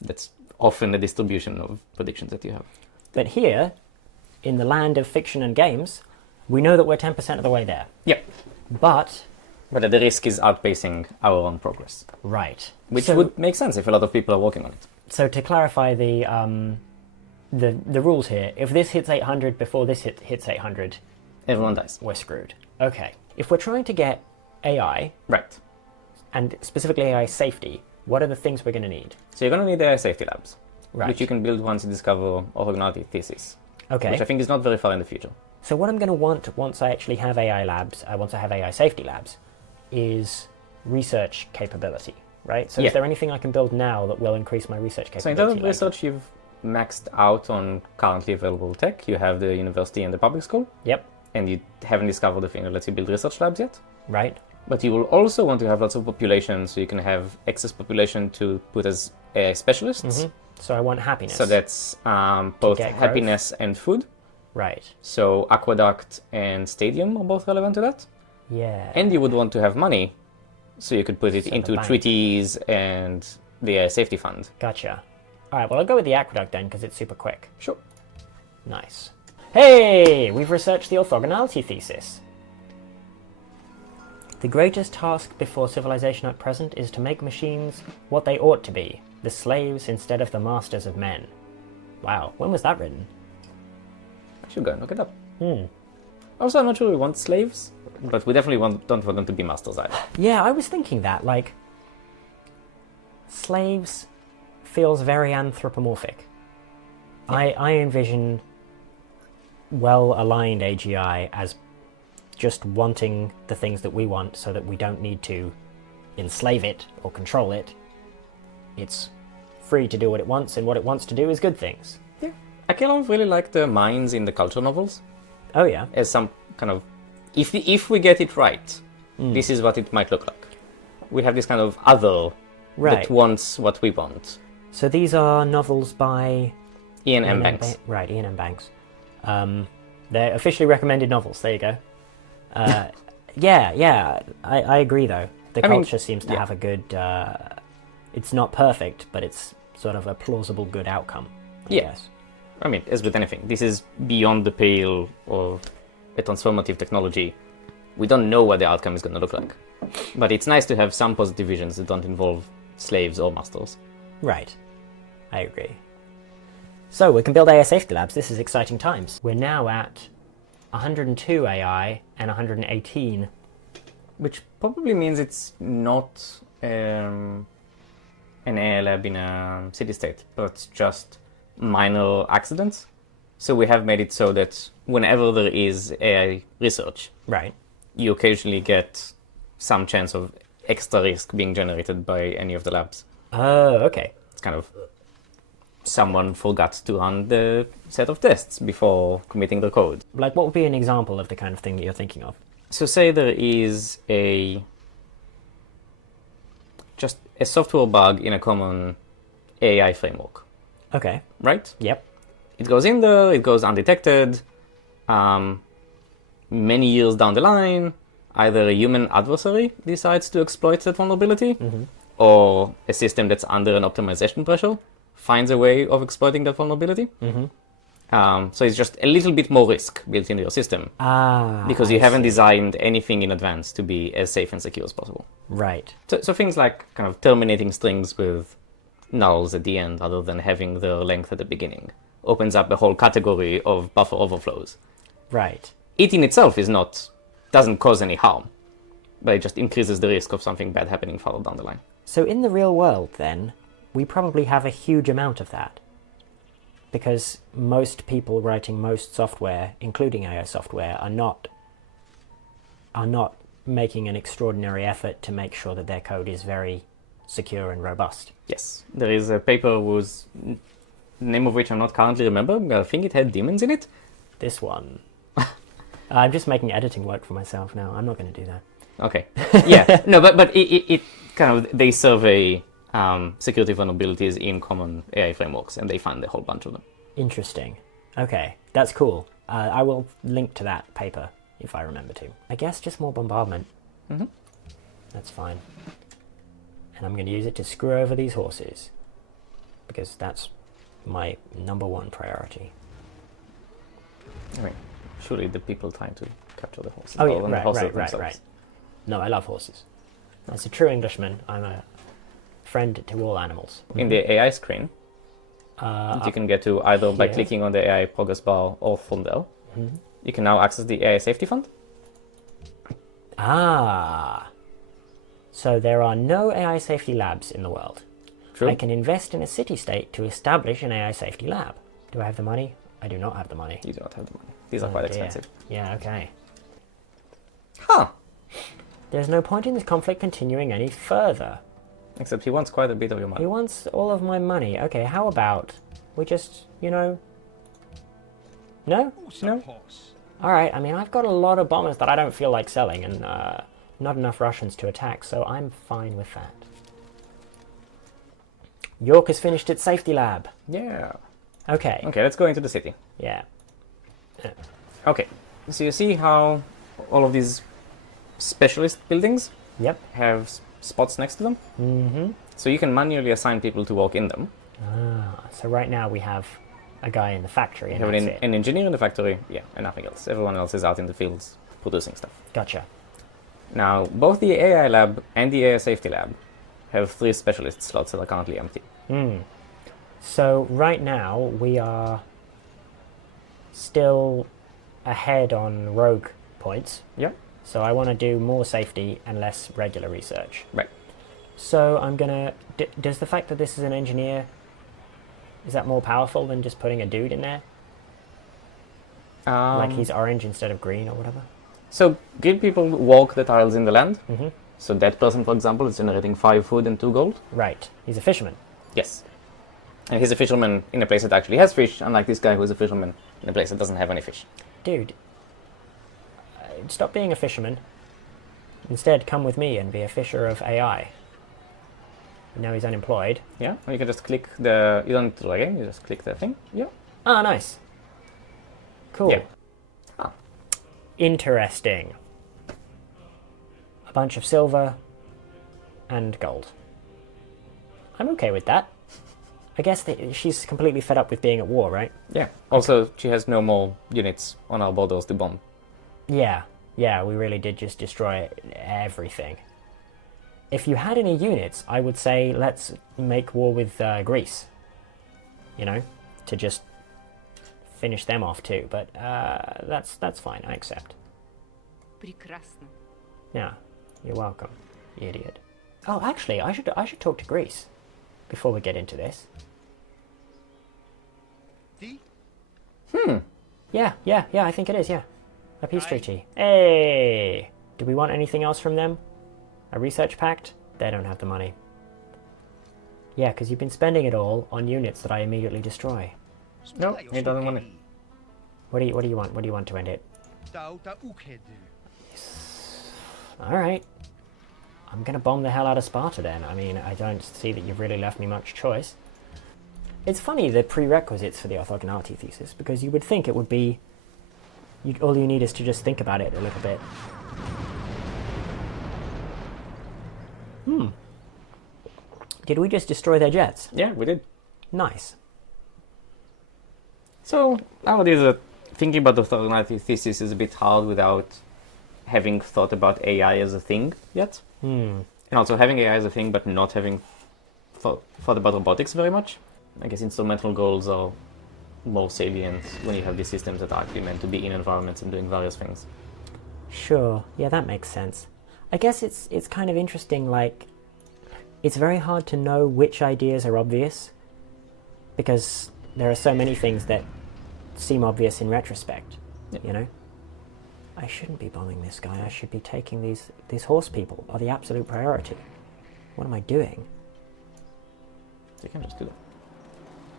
That's often the distribution of predictions that you have. But here, in the land of fiction and games, we know that we're 10% of the way there. Yeah. But... But the risk is outpacing our own progress. Right. Which So- would make sense if a lot of people are working on it. So to clarify the rules here, if this hits 800 before this hits 800, everyone dies. we're screwed. Okay. If we're trying to get AI, Right. and specifically AI safety, what are the things we're going to need? So you're going to need AI safety labs, Right. which you can build once you discover orthogonality thesis, Okay. which I think is not very far in the future. So what I'm going to want once I actually have AI labs, once I have AI safety labs, is research capability, right? So Yeah. is there anything I can build now that will increase my research capability? So in terms of later? research, you've maxed out on currently available tech. You have the university and the public school, Yep. and you haven't discovered the thing that lets you build research labs yet. Right. But you will also want to have lots of population, so you can have excess population to put as AI specialists. So I want happiness. So that's both get growth. happiness and food. Right. So aqueduct and stadium are both relevant to that. Yeah. And you would want to have money, so you could put it So the into bank. treaties and the safety fund. Gotcha. All right, well, I'll go with the aqueduct then, because it's super quick. Sure. Nice. Hey! We've researched the orthogonality thesis. The greatest task before civilization at present is to make machines what they ought to be, the slaves instead of the masters of men. Wow, when was that written? I should go and look it up. Also, I'm not sure we want slaves, but we definitely don't want them to be masters either. Yeah, I was thinking that, like, slaves feels very anthropomorphic. I envision well-aligned AGI as just wanting the things that we want so that we don't need to enslave it or control it. It's free to do what it wants, and what it wants to do is good things. Yeah. I kind of really like the minds in the culture novels Oh yeah. as some kind of... If we get it right, this is what it might look like. We have this kind of other Right. that wants what we want. So these are novels by Ian M. Banks. Right, Ian M. Banks. They're officially recommended novels. There you go. Yeah. I agree though. The I mean, culture seems to yeah. have a good. It's not perfect, but it's sort of a plausible good outcome. I Yeah. guess. I mean, as with anything, this is beyond the pale of a transformative technology. We don't know what the outcome is going to look like. But it's nice to have some positive visions that don't involve slaves or masters. Right. I agree. So we can build AI safety labs. This is exciting times. We're now at 102 AI and 118. Which probably means it's not an AI lab in a city-state, but just minor accidents. So we have made it so that whenever there is AI research, Right. you occasionally get some chance of extra risk being generated by any of the labs. Oh, okay. It's kind of someone forgot to run the set of tests before committing the code. Like, what would be an example of the kind of thing that you're thinking of? So say there is just a software bug in a common AI framework, Okay. right? Yep. It goes in there, it goes undetected. Many years down the line, either a human adversary decides to exploit that vulnerability, or a system that's under an optimization pressure finds a way of exploiting that vulnerability. So it's just a little bit more risk built into your system because you I haven't see. designed anything in advance to be as safe and secure as possible. Right. So things like kind of terminating strings with nulls at the end rather than having their length at the beginning opens up a whole category of buffer overflows. Right. It in itself doesn't cause any harm, but it just increases the risk of something bad happening further down the line. So in the real world, then, we probably have a huge amount of that. Because most people writing most software, including AI software, are not making an extraordinary effort to make sure that their code is very secure and robust. Yes, there is a paper whose name of which I'm not currently remembering, but I think it had demons in it. This one. I'm just making editing work for myself now. I'm not going to do that. Okay. Yeah. No, but it kind of, they survey security vulnerabilities in common AI frameworks, and they find a whole bunch of them. Interesting. Okay, that's cool. I will link to that paper if I remember to. I guess just more bombardment. That's fine. And I'm going to use it to screw over these horses. Because that's my #1 priority. I mean, surely the people trying to capture the horses. Oh yeah, rather than the horses right. themselves. No, I love horses. As a true Englishman, I'm a friend to all animals. In the AI screen, that you can get to either by here. clicking on the AI progress bar or from there. You can now access the AI safety fund. Ah. So there are no AI safety labs in the world. True. I can invest in a city-state to establish an AI safety lab. Do I have the money? I do not have the money. You do not have the money. These are Oh, quite dear. expensive. Yeah, okay. Huh. There's no point in this conflict continuing any further. Except he wants quite a bit of your money. He wants all of my money. Okay, how about we just, No? Suppose. Alright, I mean, I've got a lot of bombers that I don't feel like selling, and not enough Russians to attack, so I'm fine with that. York has finished its safety lab. Yeah. Okay. Okay, let's go into the city. Yeah. Okay, so you see how all of these specialist buildings Yep. have spots next to them? Mm-hmm. So you can manually assign people to work in them. Ah, so right now we have a guy in the factory, You and have that's an, it. an engineer in the factory, yeah, and nothing else. Everyone else is out in the fields producing stuff. Gotcha. Now, both the AI lab and the AI safety lab have 3 specialist slots that are currently empty. So right now we are still ahead on rogue points. Yeah. So I want to do more safety and less regular research. Right. So I'm gonna. Does the fact that this is an engineer, is that more powerful than just putting a dude in there? Like he's orange instead of green or whatever? So, green people walk the tiles in the land. Mm-hmm. So that person, for example, is generating 5 food and 2 gold. Right. He's a fisherman. Yes. And he's a fisherman in a place that actually has fish, unlike this guy who is a fisherman in a place that doesn't have any fish. Dude, stop being a fisherman. Instead, come with me and be a fisher of AI. Now he's unemployed. Yeah, or you can just click the... You don't do it again, you just click the thing. Yeah. Ah, nice. Cool. Yeah. Ah. Interesting. A bunch of silver and gold. I'm okay with that. I guess that she's completely fed up with being at war, right? Yeah. Also, she has no more units on our borders to bomb. Yeah, we really did just destroy everything. If you had any units, I would say let's make war with Greece. To just finish them off too. But that's fine. I accept. Прекрасно. Yeah, you're welcome, you idiot. Oh, actually, I should talk to Greece before we get into this. Di? Yeah, I think it is. Yeah, a peace Aye. treaty. Hey, do we want anything else from them? A research pact? They don't have the money. Yeah, because you've been spending it all on units that I immediately destroy. No, he doesn't want it. What do you want? What do you want to end it? Tauta ukhedu. All right. I'm gonna bomb the hell out of Sparta then. I mean, I don't see that you've really left me much choice. It's funny, the prerequisites for the orthogonality thesis, because you would think it would be... all you need is to just think about it a little bit. Did we just destroy their jets? Yeah, we did. Nice. So, nowadays, thinking about the orthogonality thesis is a bit hard without having thought about AI as a thing yet. And also having AI as a thing, but not having thought about robotics very much. I guess instrumental goals are more salient when you have these systems that are actually meant to be in environments and doing various things. Sure, yeah, that makes sense. I guess it's kind of interesting, like, it's very hard to know which ideas are obvious, because there are so many things that seem obvious in retrospect, you know? I shouldn't be bombing this guy, I should be taking these horse people are the absolute priority. What am I doing? So you can just do that.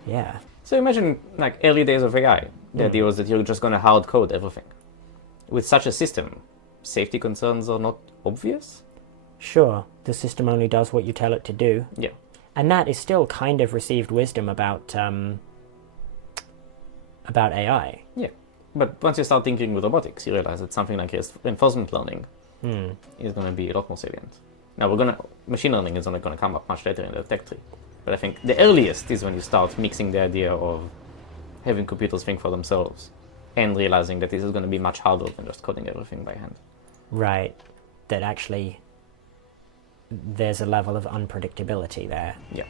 Yeah. So imagine, like, early days of AI. The idea was that you're just going to hard code everything. With such a system, safety concerns are not obvious? Sure, the system only does what you tell it to do. Yeah. And that is still kind of received wisdom about AI. Yeah. But once you start thinking with robotics, you realize that something like reinforcement learning is going to be a lot more salient. Now, machine learning is only going to come up much later in the tech tree. But I think the earliest is when you start mixing the idea of having computers think for themselves and realizing that this is going to be much harder than just coding everything by hand. Right. That actually there's a level of unpredictability there. Yeah.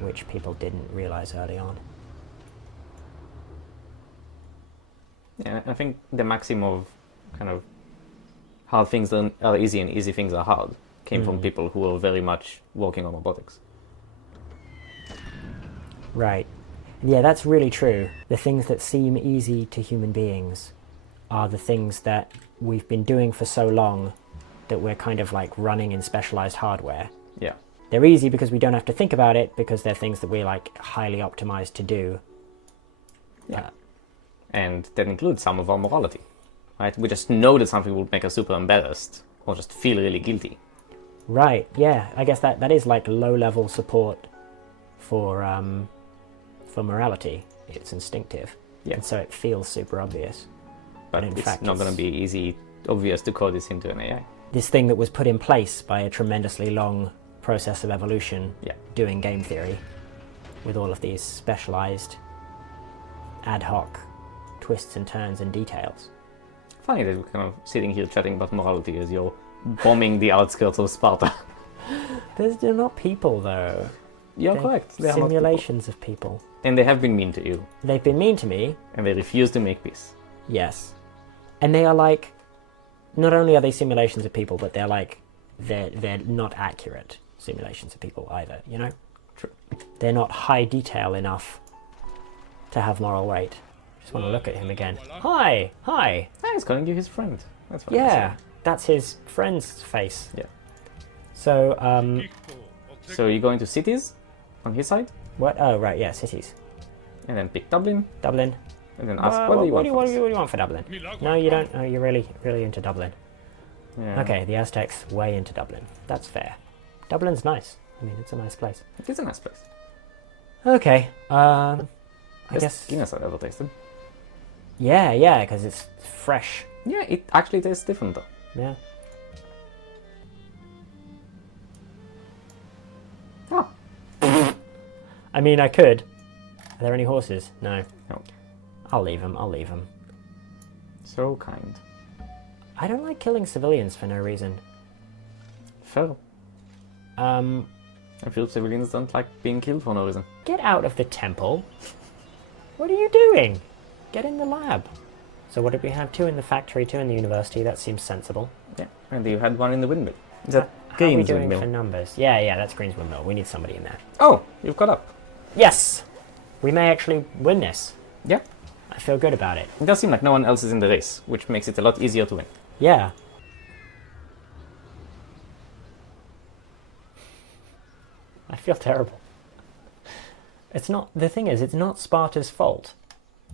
which people didn't realize early on. Yeah, I think the maxim of kind of hard things are easy and easy things are hard came from people who were very much working on robotics. Right. Yeah, that's really true. The things that seem easy to human beings are the things that we've been doing for so long that we're kind of like running in specialized hardware. Yeah. They're easy because we don't have to think about it, because they're things that we're like highly optimized to do. Yeah. And that includes some of our morality, right? We just know that something will make us super embarrassed or just feel really guilty. Right, yeah. I guess that is like low-level support for morality. It's instinctive. Yeah. And so it feels super obvious. But in it's fact, not going to be obvious to code this into an AI. This thing that was put in place by a tremendously long process of evolution, doing game theory, with all of these specialized ad hoc twists and turns and details. Funny that we're kind of sitting here chatting about morality as you're bombing the outskirts of Sparta. They're not people, though. You're They're correct. They are not simulations of people. people. And they have been mean to you. They've been mean to me. And they refuse to make peace. Yes. And they are like, not only are they simulations of people, but they're like, they're not accurate simulations of people either, you know? True. They're not high detail enough to have moral weight. Just want to look at him again. Hi! Hi! He's calling you his friend. That's what Yeah, that's his friend's face. Yeah. So, So you're going to cities on his side, what? Oh, right, yeah, cities. and then pick Dublin, Dublin. and then ask what do you want what from do us? you want for Dublin? No, you don't. Oh, you're really into Dublin. Yeah. Okay, the Aztecs way into Dublin. That's fair. Dublin's nice. I mean, it's a nice place. It is a nice place. Okay, I Best guess... Guinness I've ever tasted. Yeah, because it's fresh. Yeah, it actually tastes different though. Yeah. Oh. I mean, I could. Are there any horses? No. No. I'll leave them. So kind. I don't like killing civilians for no reason. Fair. I feel civilians don't like being killed for no reason. Get out of the temple. What are you doing? Get in the lab. So what did we have? 2 in the factory, 2 in the university. That seems sensible. Yeah, and you had one in the windmill. Is that How are we Green's doing windmill? for numbers? Yeah, that's Green's windmill. We need somebody in there. Oh, you've caught up. Yes! We may actually win this. Yeah. I feel good about it. It does seem like no one else is in the race, which makes it a lot easier to win. Yeah. I feel terrible. It's not... The thing is, it's not Sparta's fault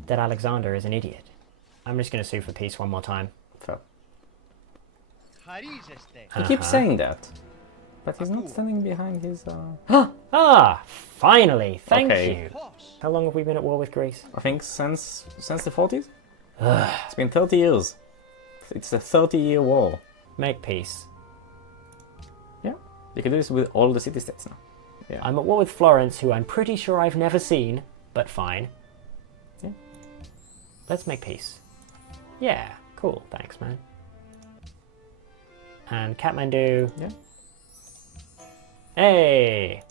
that Alexander is an idiot. I'm just going to sue for peace one more time. Fair. Χαρίζεστε. He keeps saying that, but he's not standing behind his... Ah! Finally! Thank Okay. you! How long have we been at war with Greece? I think since the 40s? It's been 30 years. It's a 30-year war. Make peace. Yeah. You can do this with all the city-states now. Yeah. I'm at war with Florence, who I'm pretty sure I've never seen, but fine. Yeah. Let's make peace. Yeah, cool. Thanks, man. And Kathmandu. Yeah. Hey!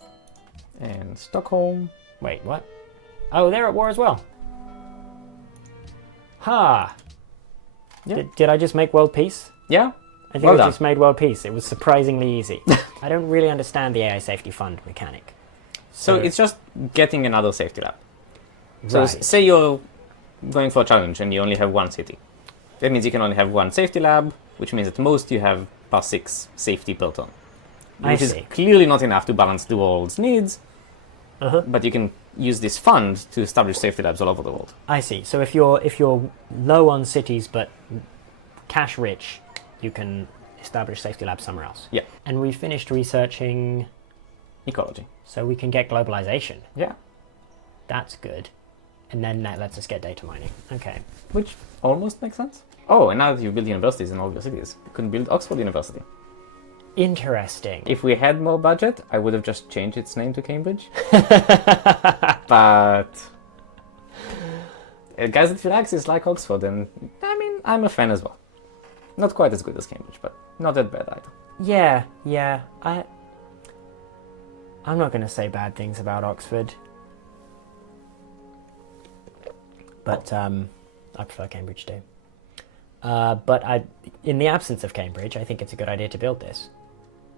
And Stockholm. Wait, what? Oh, they're at war as well. Ha! Yeah. Did I just make world peace? Yeah. I think Well I done. just made world peace. It was surprisingly easy. I don't really understand the AI safety fund mechanic. So it's just getting another safety lab. So Right. say you're going for a challenge and you only have one city. That means you can only have one safety lab, which means at most you have +6 safety per turn. I Which is see. clearly not enough to balance the world's needs, Uh-huh. but you can use this fund to establish safety labs all over the world. I see. So if you're low on cities but cash rich, you can establish safety labs somewhere else. Yeah. And we finished researching, Ecology. so we can get globalization. Yeah. That's good. And then that lets us get data mining. Okay. Which almost makes sense. Oh, and now that you've built universities in all your cities, you can build Oxford University. Interesting. If we had more budget, I would have just changed its name to Cambridge. But guys at Philax is like Oxford, and I mean, I'm a fan as well. Not quite as good as Cambridge, but not that bad either. Yeah. I'm not going to say bad things about Oxford. But I prefer Cambridge too. But in the absence of Cambridge, I think it's a good idea to build this.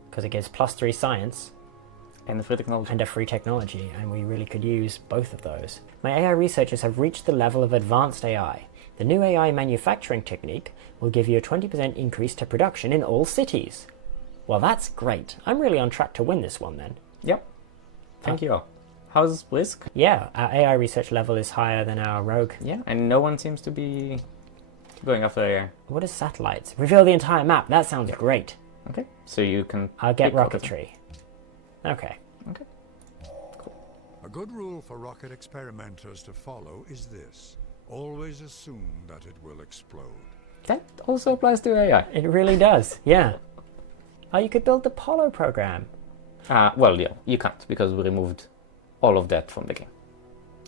Because it gives +3 science And the free technology. and a free technology, and we really could use both of those. My AI researchers have reached the level of advanced AI. The new AI manufacturing technique will give you a 20% increase to production in all cities. Well, that's great. I'm really on track to win this one then. Yep. Thank you all. How's Risk? Yeah, our AI research level is higher than our rogue. Yeah, and no one seems to be going after AI. What is satellites? Reveal the entire map. That sounds great. Okay, so you can... I'll get pick rocketry. Okay. Okay. A good rule for rocket experimenters to follow is this. Always assume that it will explode. That also applies to AI. It really does, yeah. Oh, you could build the Apollo program. Well, yeah, you can't, because we removed all of that from the game.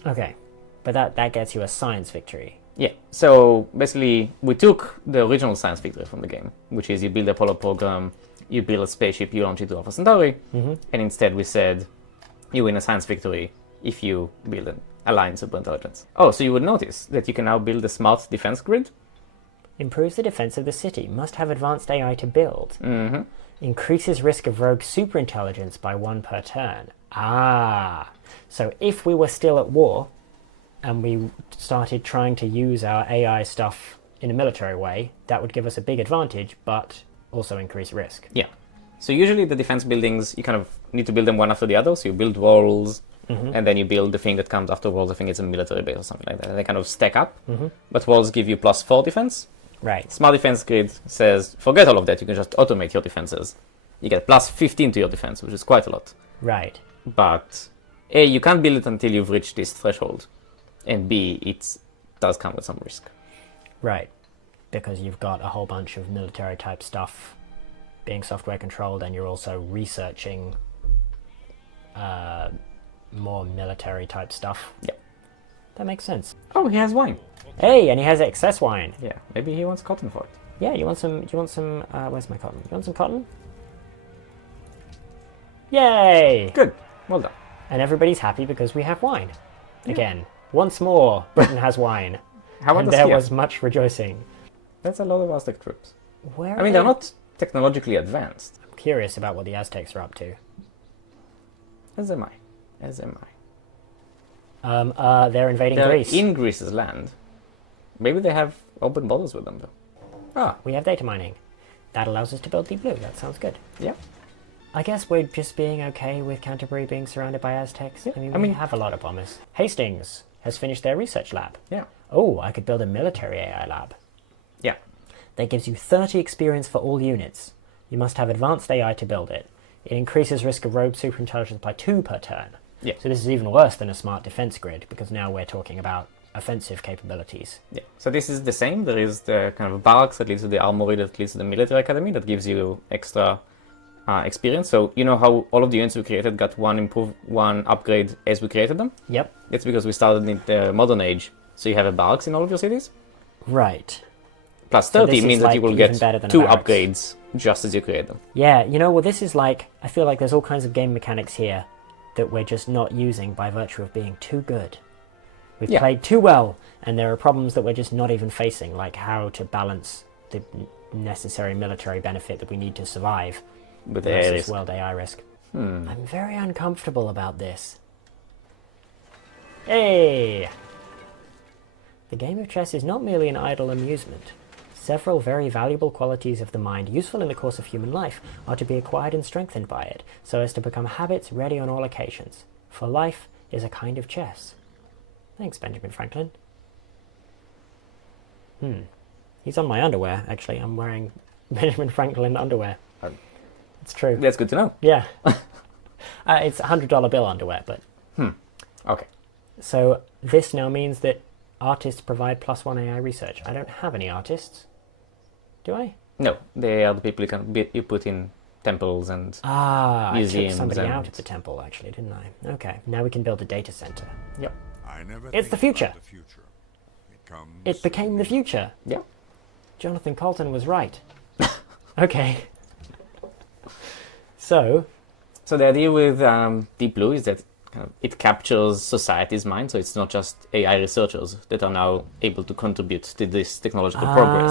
Okay, but that gets you a science victory. Yeah, so basically we took the original science victory from the game, which is you build the Apollo program, you build a spaceship, you launch it to Alpha Centauri, and instead we said you win a science victory if you build an aligned superintelligence. Oh, so you would notice that you can now build a smart defense grid. Improves the defense of the city. Must have advanced AI to build. Mm-hmm. Increases risk of rogue superintelligence by 1 per turn. Ah, so if we were still at war, and we started trying to use our AI stuff in a military way, that would give us a big advantage, but also increase risk. Yeah. So usually the defense buildings, you kind of need to build them one after the other. So you build walls, and then you build the thing that comes after walls. I think it's a military base or something like that. And they kind of stack up. But walls give you +4 defense. Right. Smart defense grid says, forget all of that. You can just automate your defenses. You get +15 to your defense, which is quite a lot. Right. But A, you can't build it until you've reached this threshold. And B, it does come with some risk. Right. Because you've got a whole bunch of military type stuff being software controlled, and you're also researching more military type stuff. Yep. That makes sense. Oh, he has wine. Hey, and he has excess wine. Yeah, maybe he wants cotton for it. Yeah, you want some, where's my cotton? You want some cotton? Yay! Good. Well done. And everybody's happy because we have wine. Again, once more, Britain has wine. How about And the there skier? was much rejoicing. That's a lot of Aztec troops. Where I mean, they're not technologically advanced. I'm curious about what the Aztecs are up to. As am I. As am I. They're invading They're Greece. in Greece's land. Maybe they have open borders with them, though. Ah, We have data mining. That allows us to build Deep Blue. That sounds good. yeah. I guess we're just being okay with Canterbury being surrounded by Aztecs. Yeah, I I mean, we mean- have a lot of bombers. Hastings has finished their research lab. Yeah. Oh, I could build a military AI lab. Yeah. That gives you 30 experience for all units. You must have advanced AI to build it. It increases risk of rogue superintelligence by 2 per turn. Yeah. So this is even worse than a smart defense grid, because now we're talking about offensive capabilities. Yeah. So this is the same. There is the kind of barracks that leads to the armory that leads to the military academy that gives you extra experience. So you know how all of the units we created got one upgrade as we created them? Yep. That's because we started in the modern age. So you have a barracks in all of your cities. Right. Plus So 30 this is means that like you will even get better than a 2 barracks. upgrades just as you create them. Yeah, you know, well, this is like, I feel like there's all kinds of game mechanics here that we're just not using by virtue of being too good. We've Yeah. played too well, and there are problems that we're just not even facing, like how to balance the necessary military benefit that we need to survive With the versus risk. world AI risk. I'm very uncomfortable about this. Hey! The game of chess is not merely an idle amusement. Several very valuable qualities of the mind useful in the course of human life are to be acquired and strengthened by it, so as to become habits ready on all occasions. For life is a kind of chess. Thanks, Benjamin Franklin. He's on my underwear, actually. I'm wearing Benjamin Franklin underwear. It's true. That's good to know. Yeah. It's a $100 bill underwear, but... Okay. So this now means that artists provide +1 AI research. I don't have any artists. Do I? No, they are the people you put in temples and... I took Museums somebody and- out at the temple, actually, didn't I? Okay, now we can build a data center. Yep. I never It's think the future. about the future. It comes. It became the future. Yep. Jonathan Colton was right. Okay. So So the idea with Deep Blue is that it captures society's mind, so it's not just AI researchers that are now able to contribute to this technological progress.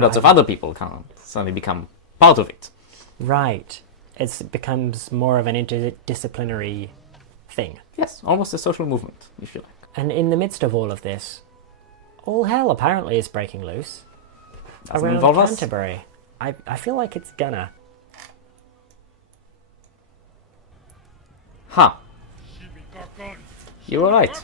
Lots of other people can suddenly become part of it. Right. It becomes more of an interdisciplinary thing. Yes, almost a social movement, if you like. And in the midst of all of this, all hell apparently is breaking loose Doesn't around involve us? Canterbury. I feel like it's gonna. Huh. You were right.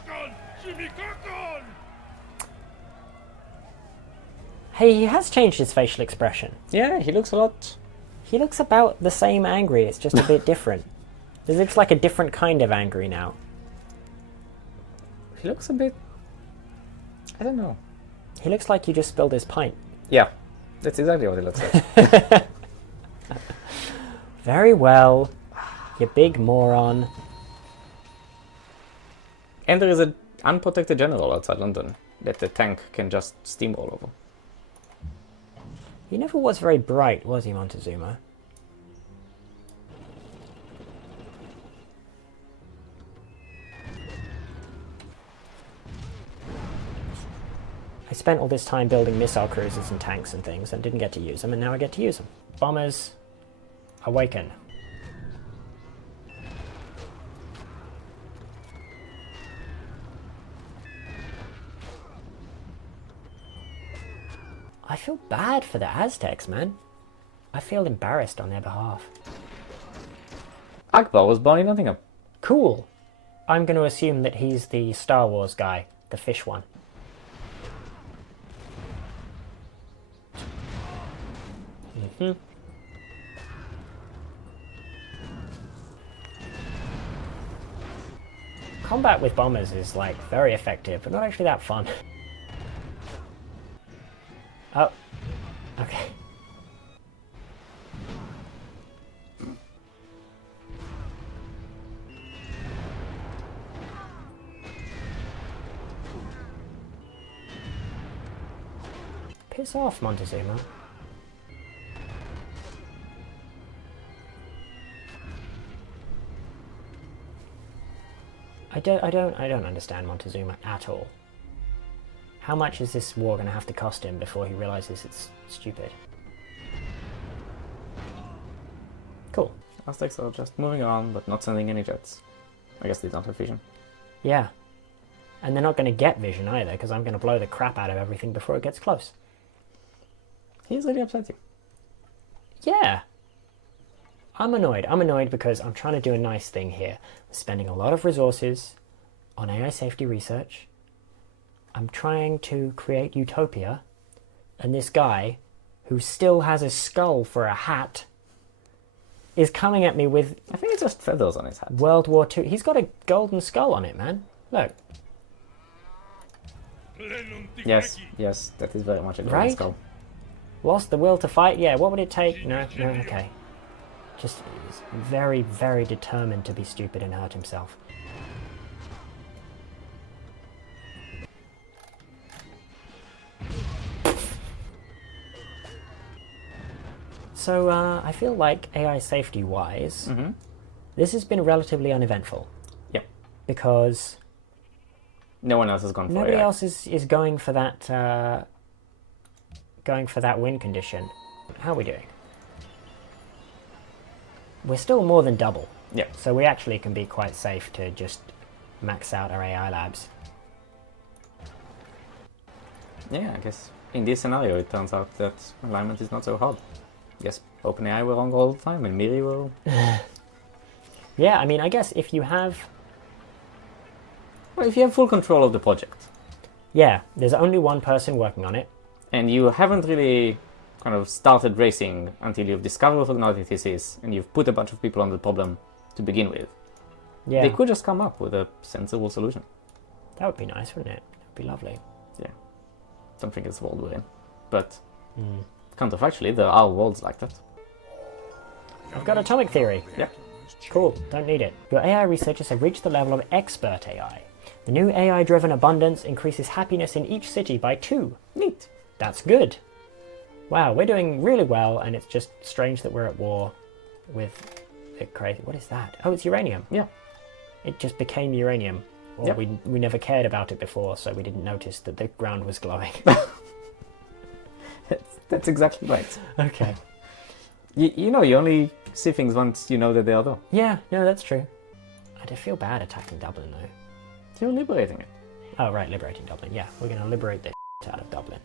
Hey, he has changed his facial expression. Yeah, he looks a lot... He looks about the same angry, it's just a bit different. It looks like a different kind of angry now. He looks a bit... I don't know. He looks like you just spilled his pint. Yeah, that's exactly what he looks like. Very well, you big moron. And there is an unprotected general outside London that the tank can just steamroll over. He never was very bright, was he, Montezuma? I spent all this time building missile cruisers and tanks and things and didn't get to use them, and now I get to use them. Bombers, awaken. I feel bad for the Aztecs, man. I feel embarrassed on their behalf. Akbar was born in Nottingham. Cool. I'm going to assume that he's the Star Wars guy, the fish one. Combat with bombers is, like, very effective, but not actually that fun. Oh. Okay. Piss off, Montezuma. I don't understand Montezuma at all. How much is this war going to have to cost him before he realizes it's stupid? Cool. Aztecs are just moving around, but not sending any jets. I guess they don't have vision. Yeah. And they're not going to get vision either, because I'm going to blow the crap out of everything before it gets close. He's really upset you. Yeah. I'm annoyed. I'm annoyed because I'm trying to do a nice thing here. I'm spending a lot of resources on AI safety research. I'm trying to create utopia, and this guy, who still has a skull for a hat, is coming at me with... I think it's just feathers on his hat. World War II. He's got a golden skull on it, man. Look. Yes, that is very much a golden Right? skull. Lost the will to fight? Yeah, what would it take? No, okay. Just he's very, very determined to be stupid and hurt himself. So, I feel like AI safety-wise, this has been relatively uneventful. Yeah. Because no one else has gone for it. nobody else is going for that win condition. How are we doing? We're still more than double. Yeah. So we actually can be quite safe to just max out our AI labs. Yeah, I guess in this scenario it turns out that alignment is not so hard. Yes, OpenAI were wrong all the time and Miri were... Yeah, I mean, I guess if you have... Well, if you have full control of the project. Yeah, there's only one person working on it. And you haven't really kind of started racing until you've discovered what technology this is and you've put a bunch of people on the problem to begin with. Yeah. They could just come up with a sensible solution. That would be nice, wouldn't it? That would be lovely. Yeah. Don't think it's the world we're in. But counterfactually, there are worlds like that. I've got atomic theory. Yeah. Cool, don't need it. Your AI researchers have reached the level of expert AI. The new AI-driven abundance increases happiness in each city by 2. Neat. That's good. Wow, we're doing really well, and it's just strange that we're at war with bit crazy. What is that? Oh, it's uranium. Yeah. It just became uranium. Or Yep. we never cared about it before, so we didn't notice that the ground was glowing. That's exactly right. Okay. You know, you only see things once you know that they are there. Yeah, no, that's true. I do feel bad attacking Dublin, though. You're liberating it. Oh, right, liberating Dublin. Yeah, we're going to liberate the out of Dublin.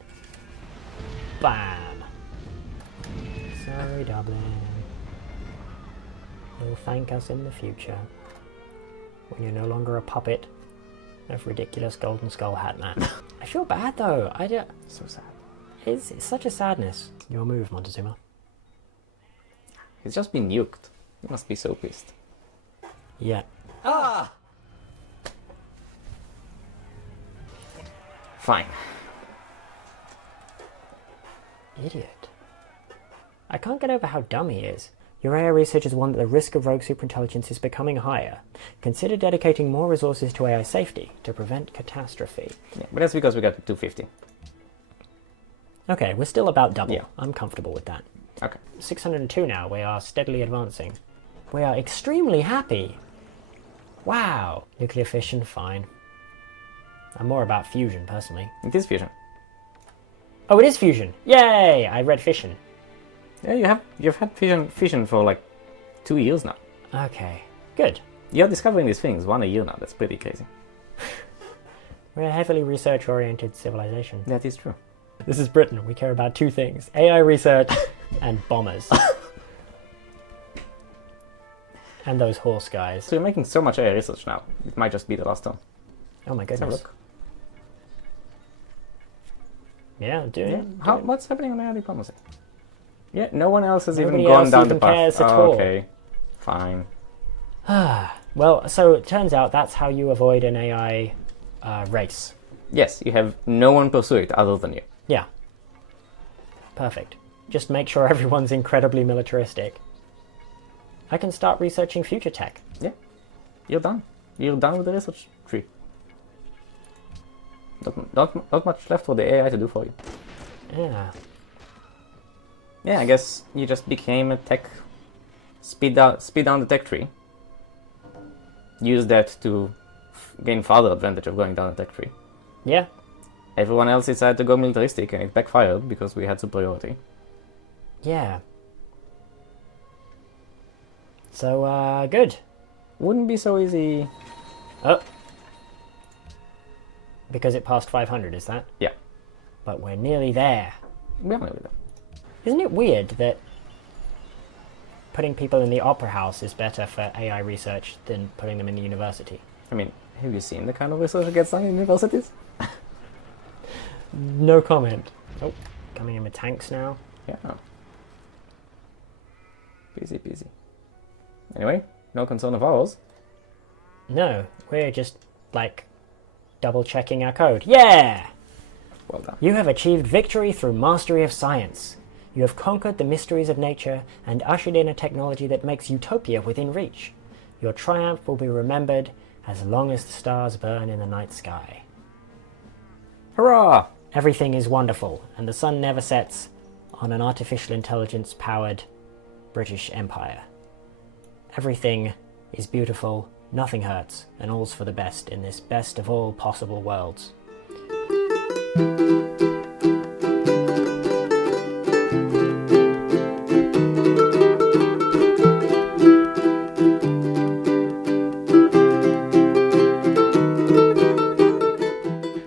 Bam! Sorry, Dublin. You'll thank us in the future when you're no longer a puppet of ridiculous Golden Skull Hat Man. I feel bad, though. So sad. It's such a sadness. Your move, Montezuma. He's just been nuked. He must be so pissed. Yeah. Ah! Fine. Idiot. I can't get over how dumb he is. Your AI research has warned that the risk of rogue superintelligence is becoming higher. Consider dedicating more resources to AI safety to prevent catastrophe. Yeah, but that's because we got 250. Okay, we're still about double. Yeah. I'm comfortable with that. Okay. 602 now. We are steadily advancing. We are extremely happy. Wow. Nuclear fission, fine. I'm more about fusion, personally. It is fusion. Oh, it is fusion! Yay! I read fission. Yeah, you've had fission for like 2 years now. Okay, good. You're discovering these things 1 a year now. That's pretty crazy. We're a heavily research-oriented civilization. That is true. This is Britain. We care about 2 things. AI research and bombers. And those horse guys. So you're making so much AI research now. It might just be the last turn. Oh my Let's have a goodness. look. Yeah, I'm doing it. What's happening on AI diplomacy? Yeah, no one else has Nobody even gone else down even the path. cares at all. Okay, fine. Well, so it turns out that's how you avoid an AI race. Yes, you have no one pursue it other than you. Yeah. Perfect. Just make sure everyone's incredibly militaristic. I can start researching future tech. Yeah, you're done. You're done with the research tree. Not much left for the AI to do for you. Yeah. Yeah, I guess you just became a tech... Speed down the tech tree. Use that to gain further advantage of going down the tech tree. Yeah. Everyone else decided to go militaristic and it backfired because we had superiority. Yeah. So, good. Wouldn't be so easy. Oh. Because it passed 500, is that? Yeah. But we're nearly there. We are nearly there. Isn't it weird that putting people in the opera house is better for AI research than putting them in the university? I mean, have you seen the kind of research that gets done in universities? No comment. Oh, coming in with tanks now. Yeah. Peasy. Anyway, no concern of ours. No, we're just, like, double-checking our code. Yeah! Well done. You have achieved victory through mastery of science. You have conquered the mysteries of nature and ushered in a technology that makes utopia within reach. Your triumph will be remembered as long as the stars burn in the night sky. Hurrah! Everything is wonderful, and the sun never sets on an artificial intelligence-powered British Empire. Everything is beautiful, nothing hurts, and all's for the best in this best of all possible worlds.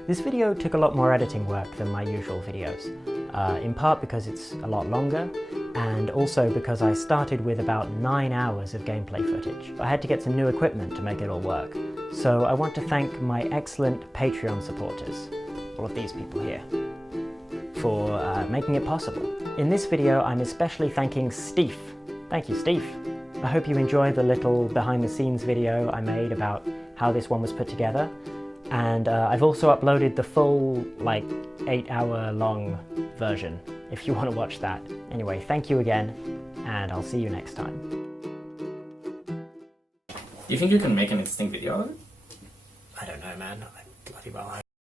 This video took a lot more editing work than my usual videos, in part because it's a lot longer, and also because I started with about 9 hours of gameplay footage. I had to get some new equipment to make it all work, so I want to thank my excellent Patreon supporters, all of these people here, for making it possible. In this video, I'm especially thanking Steef. Thank you, Steef. I hope you enjoyed the little behind-the-scenes video I made about how this one was put together. And I've also uploaded the full, like, 8-hour long version, if you want to watch that. Anyway, thank you again, and I'll see you next time. Do you think you can make an interesting video of it? I don't know, man. I bloody well